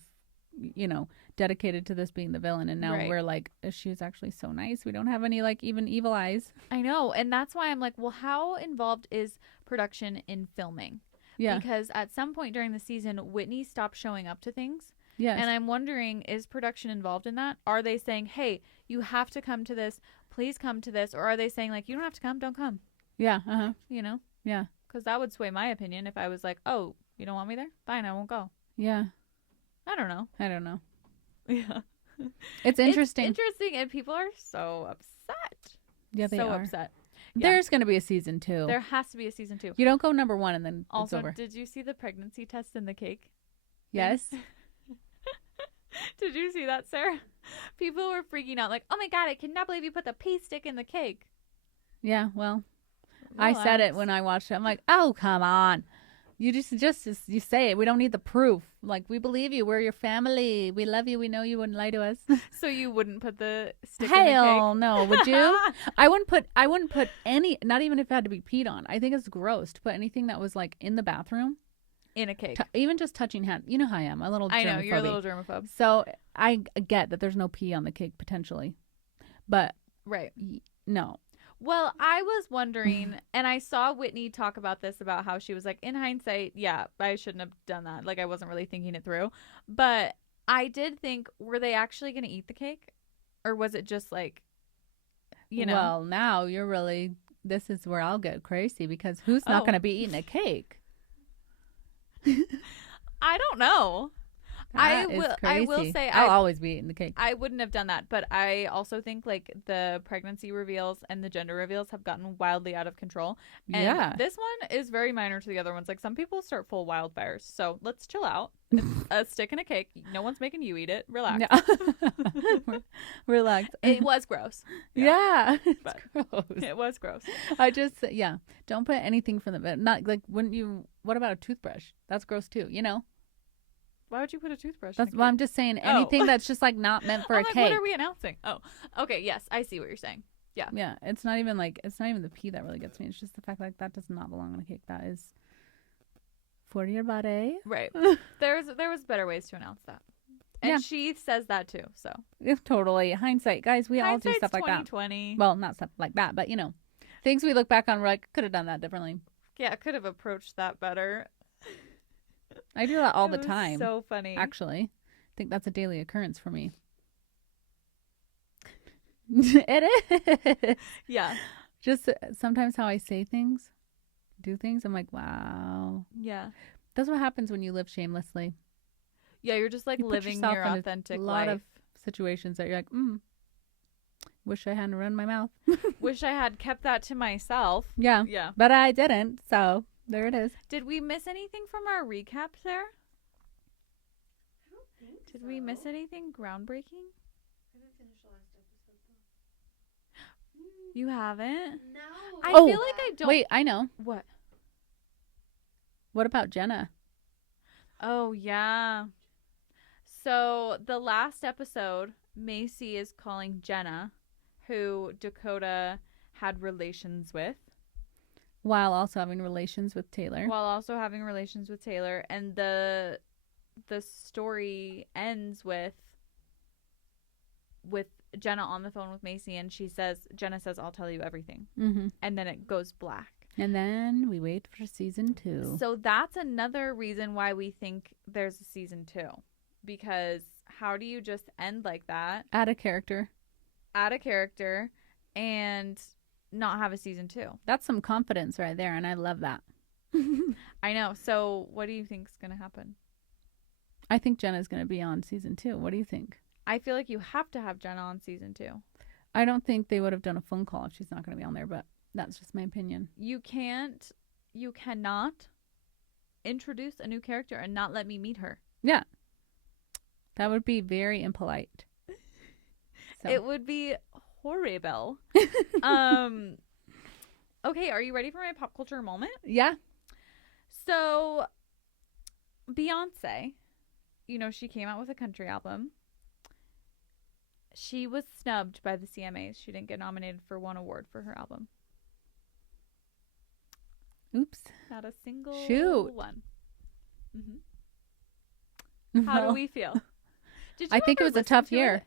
dedicated to this being the villain. And now Right. we're like, she's actually so nice. We don't have any like even evil eyes. I know, and that's why I'm like, well, how involved is production in filming? Yeah. Because at some point during the season, Whitney stopped showing up to things. Yes. And I'm wondering, is production involved in that? Are they saying, hey, you have to come to this, please come to this? Or are they saying, like, you don't have to come, don't come? Yeah. Uh-huh. You know? Yeah. Because that would sway my opinion if I was like, oh, you don't want me there? Fine, I won't go. Yeah. I don't know. I don't know. Yeah. It's interesting. It's interesting, and people are so upset. Yeah, they so are. upset. Yeah. There's going to be a season 2. There has to be a season 2. You don't go number 1 and then Also, it's over. did you see the pregnancy test in the cake? Yes. Did you see that, Sarah? People were freaking out like, oh my God, I cannot believe you put the pea stick in the cake. Yeah, well, I said it when I watched it. I'm like, oh, come on. You just you say it. We don't need the proof. Like, we believe you. We're your family. We love you. We know you wouldn't lie to us. So you wouldn't put the stick in the Hell cake? no. Would you? I wouldn't put any, not even if it had to be peed on. I think it's gross to put anything that was like in the bathroom. In a cake. Even just touching hand. You know how I am. A little germaphobe. I know, you're a little germaphobe. So I get that there's no pee on the cake potentially. But Right. no. Well, I was wondering, and I saw Whitney talk about this, about how she was like, in hindsight, yeah, I shouldn't have done that. Like, I wasn't really thinking it through. But I did think, were they actually going to eat the cake? Or was it just like, you know? Well, now this is where I'll get crazy because who's not Oh. going to be eating a cake? I don't know. That is I will crazy. say I'll always be eating the cake. I wouldn't have done that, but I also think like the pregnancy reveals and the gender reveals have gotten wildly out of control. And Yeah. this one is very minor to the other ones. Like some people start full wildfires. So let's chill out. It's a stick and a cake. No one's making you eat it. Relax. No. Relax. It was gross. Yeah. It's But- gross. It was gross. I just, yeah. Don't put anything from the, not like, what about a toothbrush? That's gross too, you know? Why would you put a toothbrush That's in a why cake? I'm just saying Oh. anything that's just like not meant for I'm a like, cake. what are we announcing? Oh, okay. Yes, I see what you're saying. Yeah, it's not even the pee that really gets me. It's just the fact that does not belong on a cake. That is for your body. Right. there was better ways to announce that. And Yeah. she says that too. So If totally hindsight, guys, we all do Hindsight's stuff like that. 2020. Well, not stuff like that, but things we look back on, we're like, could have done that differently. Yeah, I could have approached that better. I do that all It the was time. So funny. Actually, I think that's a daily occurrence for me. It is. Yeah. Just sometimes how I say things, do things, I'm like, wow. Yeah. That's what happens when you live shamelessly. Yeah, you're just like You put living yourself your in authentic a lot life. of situations that you're like, wish I hadn't run my mouth. Wish I had kept that to myself. Yeah, Yeah. but I didn't. So there it is. Did we miss anything from our recap there? Did we miss anything groundbreaking? You haven't? No. I Oh, feel like I don't. Wait, I know. What? What about Jenna? Oh, yeah. So the last episode, Macy is calling Jenna, who Dakota had relations with, While also having relations with Taylor. while also having relations with Taylor, and the story ends with Jenna on the phone with Macy, and Jenna says, "I'll tell you everything," Mm-hmm. and then it goes black. And then we wait for season 2. So that's another reason why we think there's a season 2, because how do you just end like that, Add a character. add a character, and not have a season 2? That's some confidence right there, and I love that. I know. So what do you think is going to happen? I think Jenna's going to be on season 2. What do you think? I feel like you have to have Jenna on season 2. I don't think they would have done a phone call if she's not going to be on there, but that's just my opinion. You cannot introduce a new character and not let me meet her. Yeah. That would be very impolite. So. It would be horrible. Okay, are you ready for my pop culture moment? Yeah. So, Beyonce, she came out with a country album. She was snubbed by the CMAs. She didn't get nominated for one award for her album. Oops. Not a single Shoot. one. Mm-hmm. How do we feel? Did you I think it ever was a listen tough to year. it?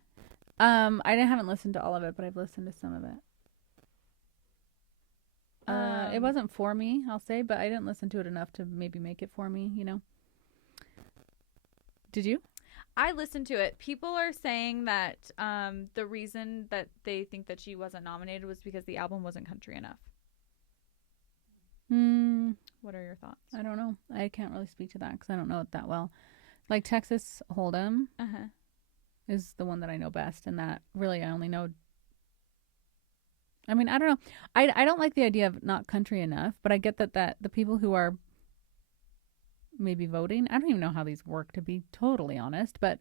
I haven't listened to all of it, but I've listened to some of it. It wasn't for me, I'll say, but I didn't listen to it enough to maybe make it for me, Did you? I listened to it. People are saying that the reason that they think that she wasn't nominated was because the album wasn't country enough. What are your thoughts? I don't know. I can't really speak to that because I don't know it that well. Like Texas Hold'em is the one that I know best, and that really I only know. I mean, I don't know. I don't like the idea of not country enough, but I get that the people who are maybe voting, I don't even know how these work, to be totally honest, but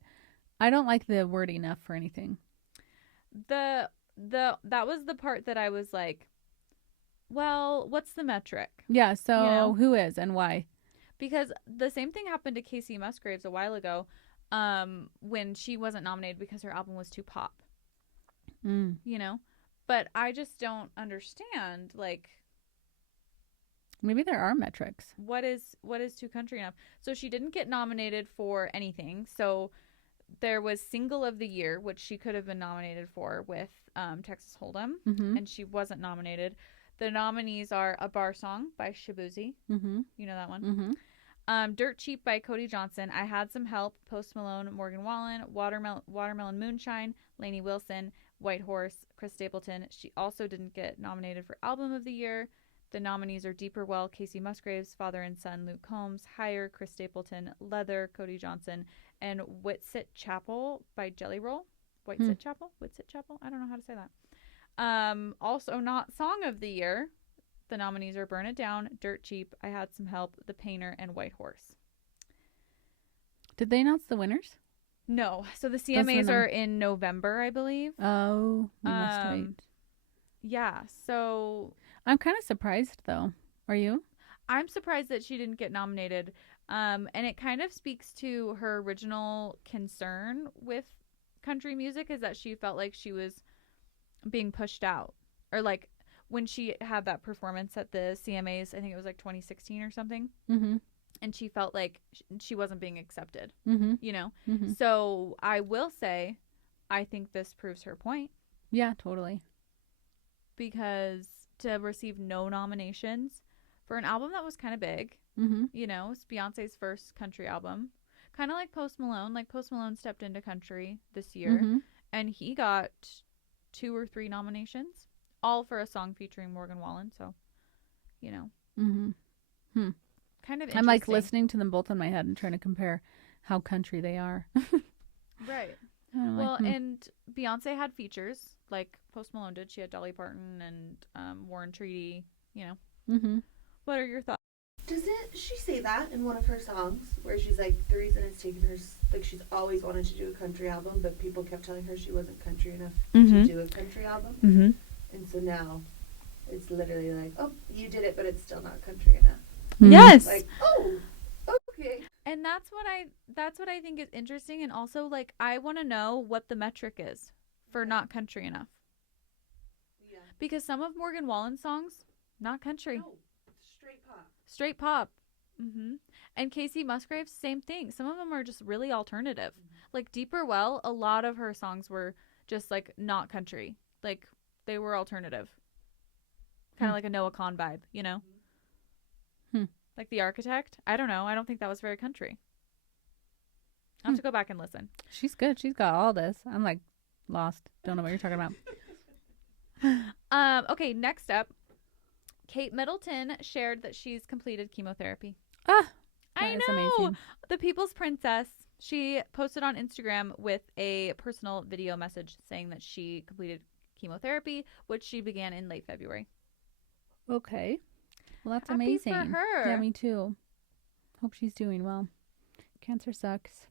I don't like the word enough for anything. That was the part that I was like, well, what's the metric? Yeah, so who is and why? Because the same thing happened to Casey Musgraves a while ago, when she wasn't nominated because her album was too pop. But I just don't understand, like, maybe there are metrics. what is too country enough? So she didn't get nominated for anything. So there was Single of the Year, which she could have been nominated for with Texas Hold'em, and she wasn't nominated. The nominees are A Bar Song by Shabuzi. You know that one? Dirt Cheap by Cody Johnson, I Had Some Help, Post Malone, Morgan Wallen, Watermelon Moonshine, Lainey Wilson, White Horse, Chris Stapleton. She also didn't get nominated for Album of the Year. The nominees are Deeper Well, Casey Musgraves, Father and Son, Luke Combs, Higher, Chris Stapleton, Leather, Cody Johnson, and Whitsit Chapel by Jelly Roll. Whitsit Chapel? I don't know how to say that. Also not Song of the Year. The nominees are Burn It Down, Dirt Cheap, I Had Some Help, The Painter, and White Horse. Did they announce the winners? No. So the CMAs are in November, I believe. Oh, we must wait. Yeah. So I'm kind of surprised, though. Are you? I'm surprised that she didn't get nominated. And it kind of speaks to her original concern with country music, is that she felt like she was being pushed out. Or like when she had that performance at the CMAs, I think it was like 2016 or something. And she felt like she wasn't being accepted, So I will say, I think this proves her point. Yeah, totally. Because to receive no nominations for an album that was kind of big, it's Beyonce's first country album. Kind of like Post Malone. Like Post Malone stepped into country this year, and he got 2 or 3 nominations, all for a song featuring Morgan Wallen. So, kind of interesting. I'm like listening to them both in my head and trying to compare how country they are. Right. Well, and Beyonce had features like Post Malone did. She had Dolly Parton and Warren Treaty, What are your thoughts? Doesn't she say that in one of her songs where she's like, the reason it's taken her, like, she's always wanted to do a country album, but people kept telling her she wasn't country enough to do a country album? And so now it's literally like, oh, you did it, but it's still not country enough. Yes. Like, oh, okay. And that's what I think is interesting. And also, like, I want to know what the metric is for not country enough. Yeah. Because some of Morgan Wallen's songs, not country. No, straight pop. Straight pop. And Casey Musgraves, same thing. Some of them are just really alternative. Like Deeper Well, a lot of her songs were just like not country. Like they were alternative. Kind of like a Noah Kahn vibe, you know? Like The Architect. I don't know. I don't think that was very country. I'll have to go back and listen. She's good. She's got all this. I'm like lost. Don't know what you're talking about. Okay, next up. Kate Middleton shared that she's completed chemotherapy. Ah, I that is know. amazing. The People's Princess. She posted on Instagram with a personal video message saying that she completed chemotherapy, which she began in late February. Okay. Well, that's Happy amazing. for her. Yeah, me too. Hope she's doing well. Cancer sucks.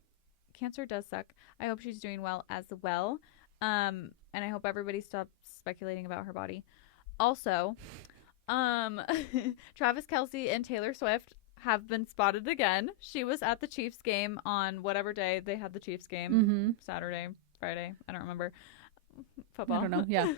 Cancer does suck. I hope she's doing well as well. And I hope everybody stops speculating about her body. Also, Travis Kelce and Taylor Swift have been spotted again. She was at the Chiefs game on whatever day they had the Chiefs game. Saturday, Friday. I don't remember. Football. I don't know. Yeah.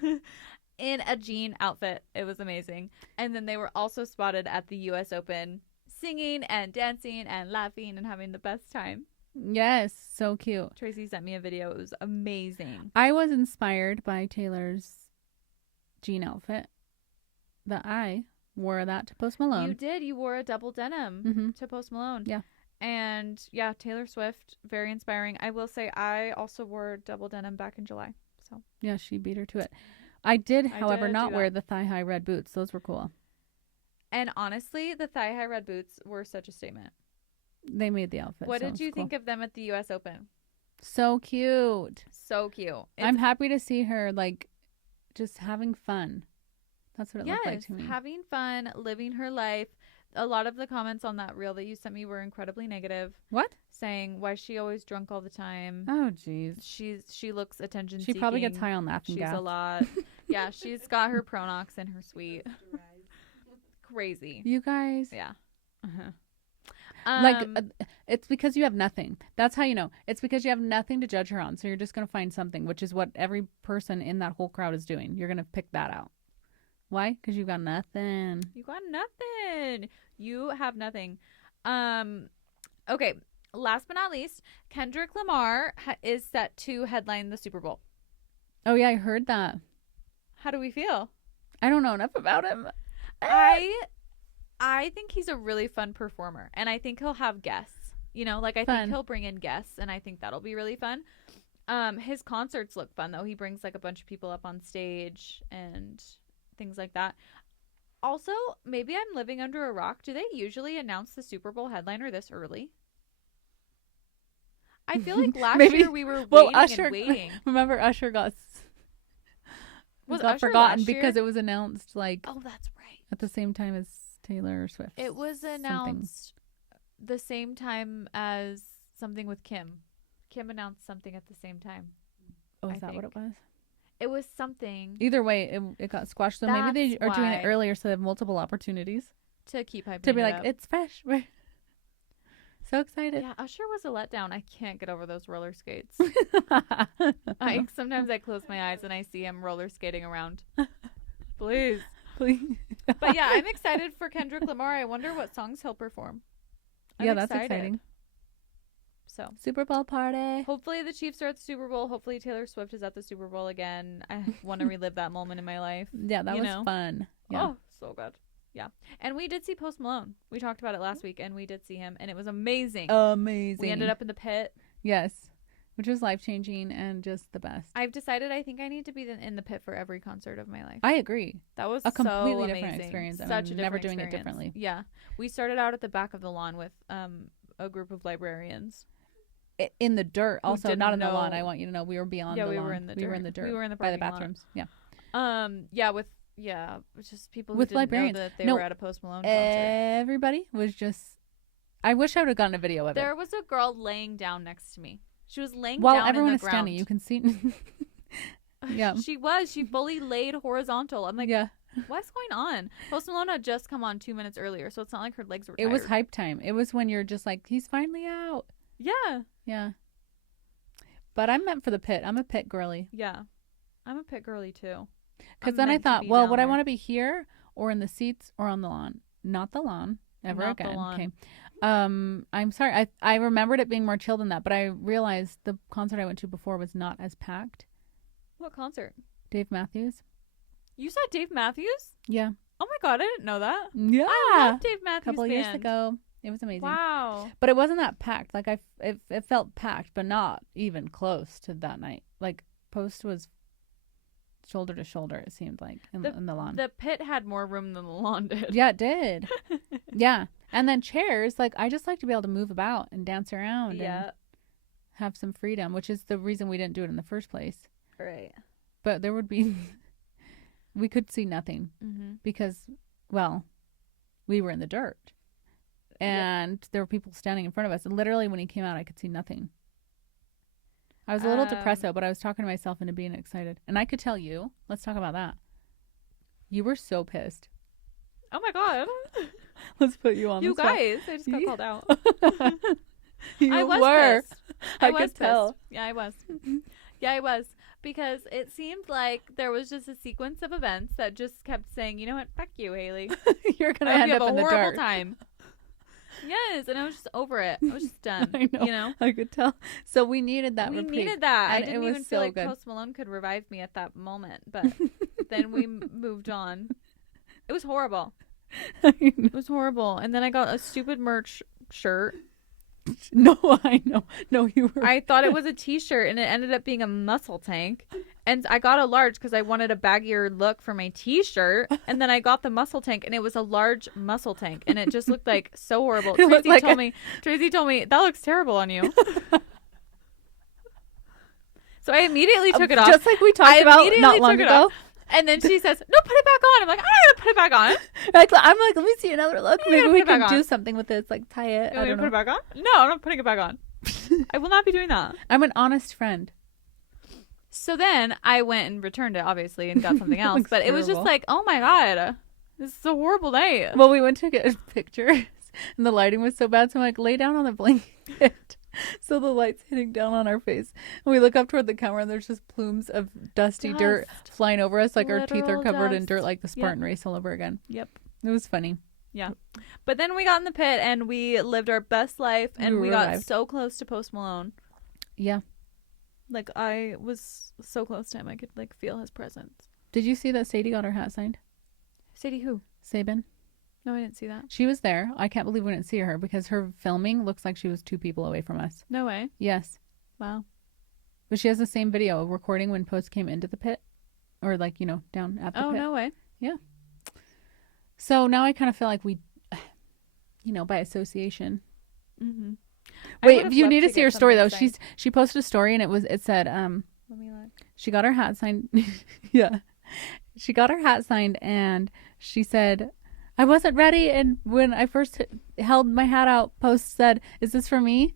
In a jean outfit. It was amazing. And then they were also spotted at the US Open singing and dancing and laughing and having the best time. Yes. So cute. Tracy sent me a video. It was amazing. I was inspired by Taylor's jean outfit. That I wore that to Post Malone. You did. You wore a double denim to Post Malone. Yeah. And yeah, Taylor Swift, very inspiring. I will say I also wore double denim back in July. So Yeah, she beat her to it. I did, however, did not do wear that. the thigh-high red boots. Those were cool. And honestly, the thigh-high red boots were such a statement. They made the outfit. What so did it's you cool. think of them at the US Open? So cute. So cute. I'm happy to see her, like, just having fun. That's what it looked like to me. Having fun, living her life. A lot of the comments on that reel that you sent me were incredibly negative. What? Saying, why is she always drunk all the time? Oh, jeez. She looks attention She seeking. probably gets high on laughing She's gas. a lot. Yeah, she's got her Pronox in her suite. Crazy. You guys. Yeah. Like, it's because you have nothing. That's how you know. It's because you have nothing to judge her on. So you're just going to find something, which is what every person in that whole crowd is doing. You're going to pick that out. Why? Because you've got nothing. You got nothing. You have nothing. Okay. Last but not least, Kendrick Lamar is set to headline the Super Bowl. Oh, yeah, I heard that. How do we feel? I don't know enough about him. I think he's a really fun performer, and I think he'll have guests. You know, like I Fun. think he'll bring in guests, and I think that'll be really fun. His concerts look fun though. He brings like a bunch of people up on stage and things like that. Also, maybe I'm living under a rock. Do they usually announce the Super Bowl headliner this early? I feel like last Maybe. year we were Well, waiting Usher. and waiting. Remember, Usher got Usher forgotten last year? because it was announced like Oh, that's right. at the same time as Taylor Swift. It was announced the same time as something with Kim. Kim announced something at the same time. Oh, I is that what think. it was? It was something Either way, it got squashed. So maybe they That's are doing it why. earlier so they have multiple opportunities to keep hyping to be it like, up. it's fresh. We're so excited. Yeah, Usher was a letdown. I can't get over those roller skates. Sometimes I close my eyes and I see him roller skating around. Please. Please. But yeah, I'm excited for Kendrick Lamar. I wonder what songs he'll perform. I'm Yeah, that's excited. exciting. So Super Bowl party. hopefully the Chiefs are at the Super Bowl. Hopefully Taylor Swift is at the Super Bowl again. I want to relive that moment in my life. Yeah, that You was know? fun. Yeah. Oh, so good. Yeah. And we did see Post Malone. We talked about it last week, and we did see him, and it was amazing. Amazing. We ended up in the pit. Yes, which was life-changing and just the best. I've decided I think I need to be in the pit for every concert of my life. I agree. That was A completely so different amazing. experience. I'm Such a never different doing it experience. differently. Yeah. We started out at the back of the lawn with a group of librarians. In the dirt, Who also didn't not in the know- lawn. I want you to know we were beyond Yeah, the we lawn. were in the We were dirt. in the dirt. We were in the by the parking lot. bathrooms. Yeah. Yeah, just people who With didn't librarians. know that they No, were at a Post Malone concert. Everybody was just. I wish I would have gotten a video of There it. was a girl laying down next to me. She was laying While down everyone in is the standing, ground. you can see. Yeah. She fully laid horizontal. I'm like, Yeah. what's going on? Post Malone had just come on 2 minutes earlier, so it's not like her legs were It tired. was hype time. It was when you're just like, he's finally out. Yeah. Yeah. But I'm meant for the pit. I'm a pit girly. Yeah. I'm a pit girly too. Because I'm then I meant to thought, be well, down would I there. want to be here or in the seats or on the lawn? Not the lawn. Ever Not the again. lawn. Okay. I'm sorry. I remembered it being more chill than that, but I realized the concert I went to before was not as packed. What concert? Dave Matthews. You saw Dave Matthews? Yeah. Oh my god, I didn't know that. Yeah. I love Dave A Matthews couple of years Band. ago. It was amazing. Wow. But it wasn't that packed. Like it felt packed, but not even close to that night. Like Post was shoulder to shoulder. It seemed like in the lawn. The pit had more room than the lawn did. Yeah, it did. Yeah, and then chairs. Like I just like to be able to move about and dance around Yeah. and have some freedom, which is the reason we didn't do it in the first place. Right. But there would be, we could see nothing Mm-hmm. because, well, we were in the dirt. And there were people standing in front of us. And literally when he came out, I could see nothing. I was a little depressed, though, but I was talking to myself into being excited. And I could tell you, let's talk about that. You were so pissed. Oh my god. Let's put you on You the spot. guys, I just got Yeah. called out. You I was were. pissed. I was could tell. pissed. Yeah, I was. Yeah, I was. Because it seemed like there was just a sequence of events that just kept saying, you know what, fuck you, Haley. You're going I to hope end you up have a in the horrible dirt. time. Yes, and I was just over it. I was just done. I know. You know? I could tell. So we needed that We reprieve. needed that. I and didn't it was even feel so like good. Post Malone could revive me at that moment, but then we moved on. It was horrible. I know. It was horrible. And then I got a stupid merch shirt. No, I know. No, you were. I thought it was a t-shirt and it ended up being a muscle tank. And I got a large because I wanted a baggier look for my t-shirt. And then I got the muscle tank and it was a large muscle tank. And it just looked like so horrible. It looked like Tracy told me, that looks terrible on you. So I immediately took it off. Just like we talked about not long ago. And then she says, no, put it back on. I'm like, I'm not going to put it back on. I'm like, let me see another look. You Maybe gotta we put it back can do on. something with this, like tie it. You I want me to don't put it know. back on? No, I'm not putting it back on. I will not be doing that. I'm an honest friend. So then I went and returned it, obviously, and got something else. Looks But it was just terrible. like, oh my God, this is a horrible night. Well, we went to get pictures, and the lighting was so bad. So I'm like, lay down on the blanket. So the light's hitting down on our face. And we look up toward the camera, and there's just plumes of dusty dirt Dust. flying over us. Like our teeth are Literal covered in dust. dirt, like the Spartan race all over again. Yep. It was funny. Yeah. But then we got in the pit and we lived our best life and we got arrived. so close to Post Malone. Yeah. Like I was so close to him. I could like feel his presence. Did you see that Sadie got her hat signed? Sadie who? Sabin? No, I didn't see that. She was there. I can't believe we didn't see her because her filming looks like she was 2 people away from us. No way. Yes. Wow. But she has the same video of recording when Post came into the pit. Or like, you know, down at the Oh, pit. no way. So now I kind of feel like we, you know, by association. Mm-hmm. Wait, you need to see her story though. She posted a story and it said, Let me look. she got her hat signed. Yeah. She got her hat signed and she said, I wasn't ready. And when I first held my hat out, Post said, is this for me?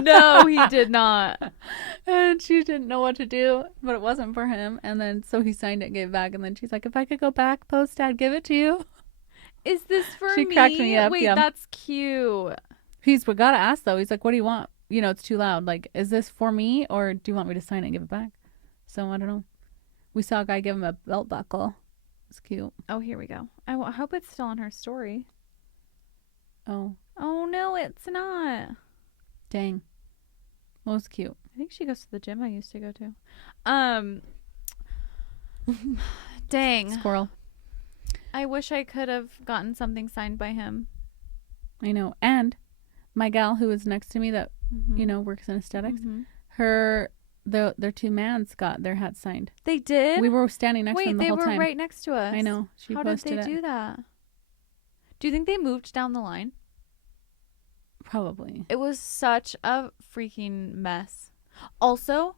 No, he did not. And she didn't know what to do, but it wasn't for him. And then so he signed it and gave it back. And then she's like, if I could go back, Post, I'd give it to you. Is this for She me? cracked me up, Wait, yeah. that's cute. We got to ask though. He's like, what do you want? You know, it's too loud. Like, is this for me or do you want me to sign it and give it back? So I don't know. We saw a guy give him a belt buckle. It's cute. Oh, here we go. I hope it's still on her story. Oh, Oh, no, it's not. dang. Well, it's cute. I think she goes to the gym I used to go to. Dang. Squirrel. I wish I could have gotten something signed by him. I know. And my gal who was next to me that, Mm-hmm. you know, works in aesthetics, Mhm. their 2 mans got their hats signed. They did? We were standing next to Wait, them the they whole were time. right next to us. I know. She How did posted they do it. that? Do you think they moved down the line? Probably. It was such a freaking mess. Also,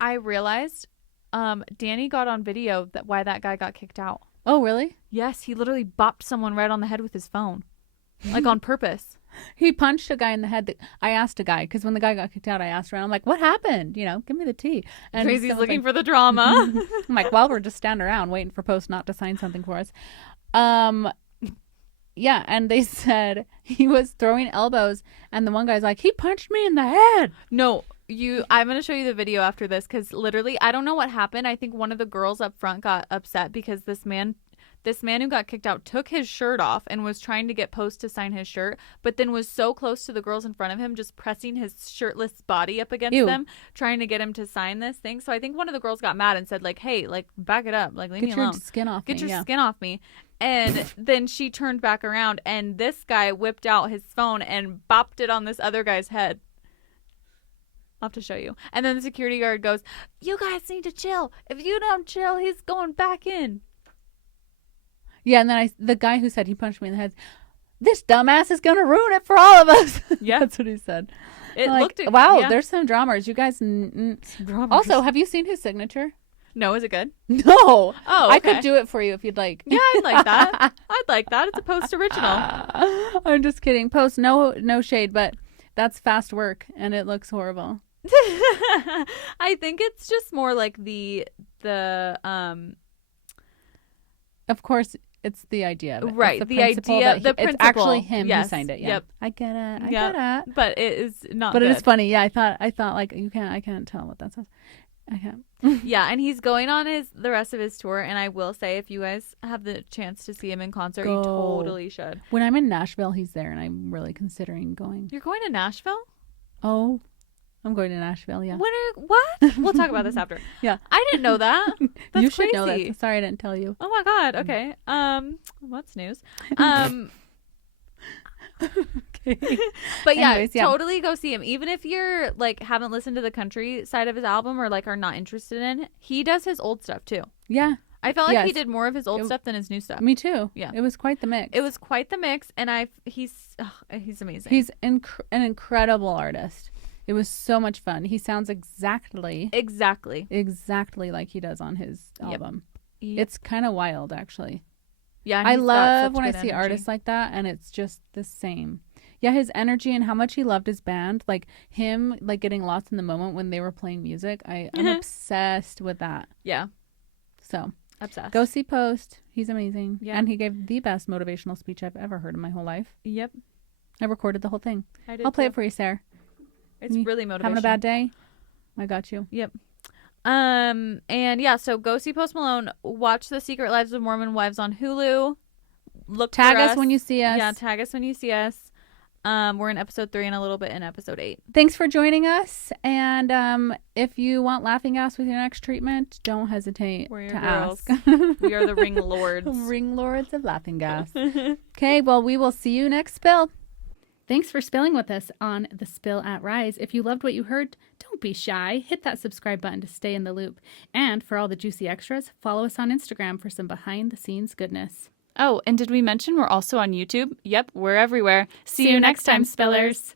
I realized Danny got on video why that guy got kicked out. Oh, really? Yes, he literally bopped someone right on the head with his phone. Like on purpose. He punched a guy in the head. I asked a guy, because when the guy got kicked out, I asked around. I'm like, what happened? You know, give me the tea. And Tracy's someone's looking like, for the drama. I'm like, well, we're just standing around waiting for Post not to sign something for us. Yeah, and they said he was throwing elbows, and the one guy's like, he punched me in the head. No, I'm going to show you the video after this because literally, I don't know what happened. I think one of the girls up front got upset because this man who got kicked out took his shirt off and was trying to get Post to sign his shirt, but then was so close to the girls in front of him, just pressing his shirtless body up against them, trying to get him to sign this thing. So I think one of the girls got mad and said, like, hey, like, back it up. Like, leave me alone. Get your skin off me. Get your skin off me. And then she turned back around, and this guy whipped out his phone and bopped it on this other guy's head. I'll have to show you. And then the security guard goes, you guys need to chill. If you don't chill, he's going back in. Yeah, and then the guy who said he punched me in the head, this dumbass is going to ruin it for all of us. Yeah. That's what he said. Wow, there's some dramas. You guys. Also, have you seen his signature? No, is it good? No. Oh, okay. I could do it for you if you'd like. Yeah, I'd like that. I'd like that. It's a Post original. I'm just kidding. Post, no shade, but that's fast work, and it looks horrible. I think it's just more like the Of course, it's the idea of it. Right. It's the idea, the principle. It's actually him who Yes. signed it. Yeah. Yep. I get it. I Yep. get it. But it is not But good. it is funny. Yeah, I thought like I can't tell what that says. I can't. Yeah, and he's going on the rest of his tour, and I will say, if you guys have the chance to see him in concert, you totally should. When I'm in Nashville, he's there, and I'm really considering going. You're going to Nashville? Oh, I'm going to Nashville. Yeah. What? We'll talk about this after. Yeah. I didn't know that. That's you should crazy. know that. Sorry, I didn't tell you. Oh my God. Okay. What's news? Okay. But yeah, Anyways, yeah, totally go see him. Even if you're like haven't listened to the country side of his album or like are not interested in it, he does his old stuff too. Yeah. I felt like he Yes. did more of his old stuff than his new stuff. Me too. Yeah. It was quite the mix. It was quite the mix, and he's amazing. He's an incredible artist. It was so much fun. He sounds exactly like he does on his album. Yep. It's kind of wild, actually. Yeah, I he's got love such when I good see energy. artists like that, and it's just the same. Yeah, his energy and how much he loved his band, like him, like getting lost in the moment when they were playing music. I'm obsessed with that. Yeah, So obsessed. go see Post. He's amazing. Yeah. And he gave the best motivational speech I've ever heard in my whole life. Yep, I recorded the whole thing. I did. I'll play too. it for you, Sarah. It's really motivational. Having a bad day? I got you. Yep. And yeah, so go see Post Malone. Watch The Secret Lives of Mormon Wives on Hulu. Look Tag for us when you see us. Yeah, tag us when you see us. We're in episode 3 and a little bit in episode 8. Thanks for joining us. And if you want laughing gas with your next treatment, don't hesitate We're your to girls. ask. We are the ring lords. Ring lords of laughing gas. Okay, well, we will see you next spill. Thanks for spilling with us on The Spill at Rise. If you loved what you heard, don't be shy. Hit that subscribe button to stay in the loop. And for all the juicy extras, follow us on Instagram for some behind-the-scenes goodness. Oh, and did we mention we're also on YouTube? Yep, we're everywhere. See you next time, Spillers.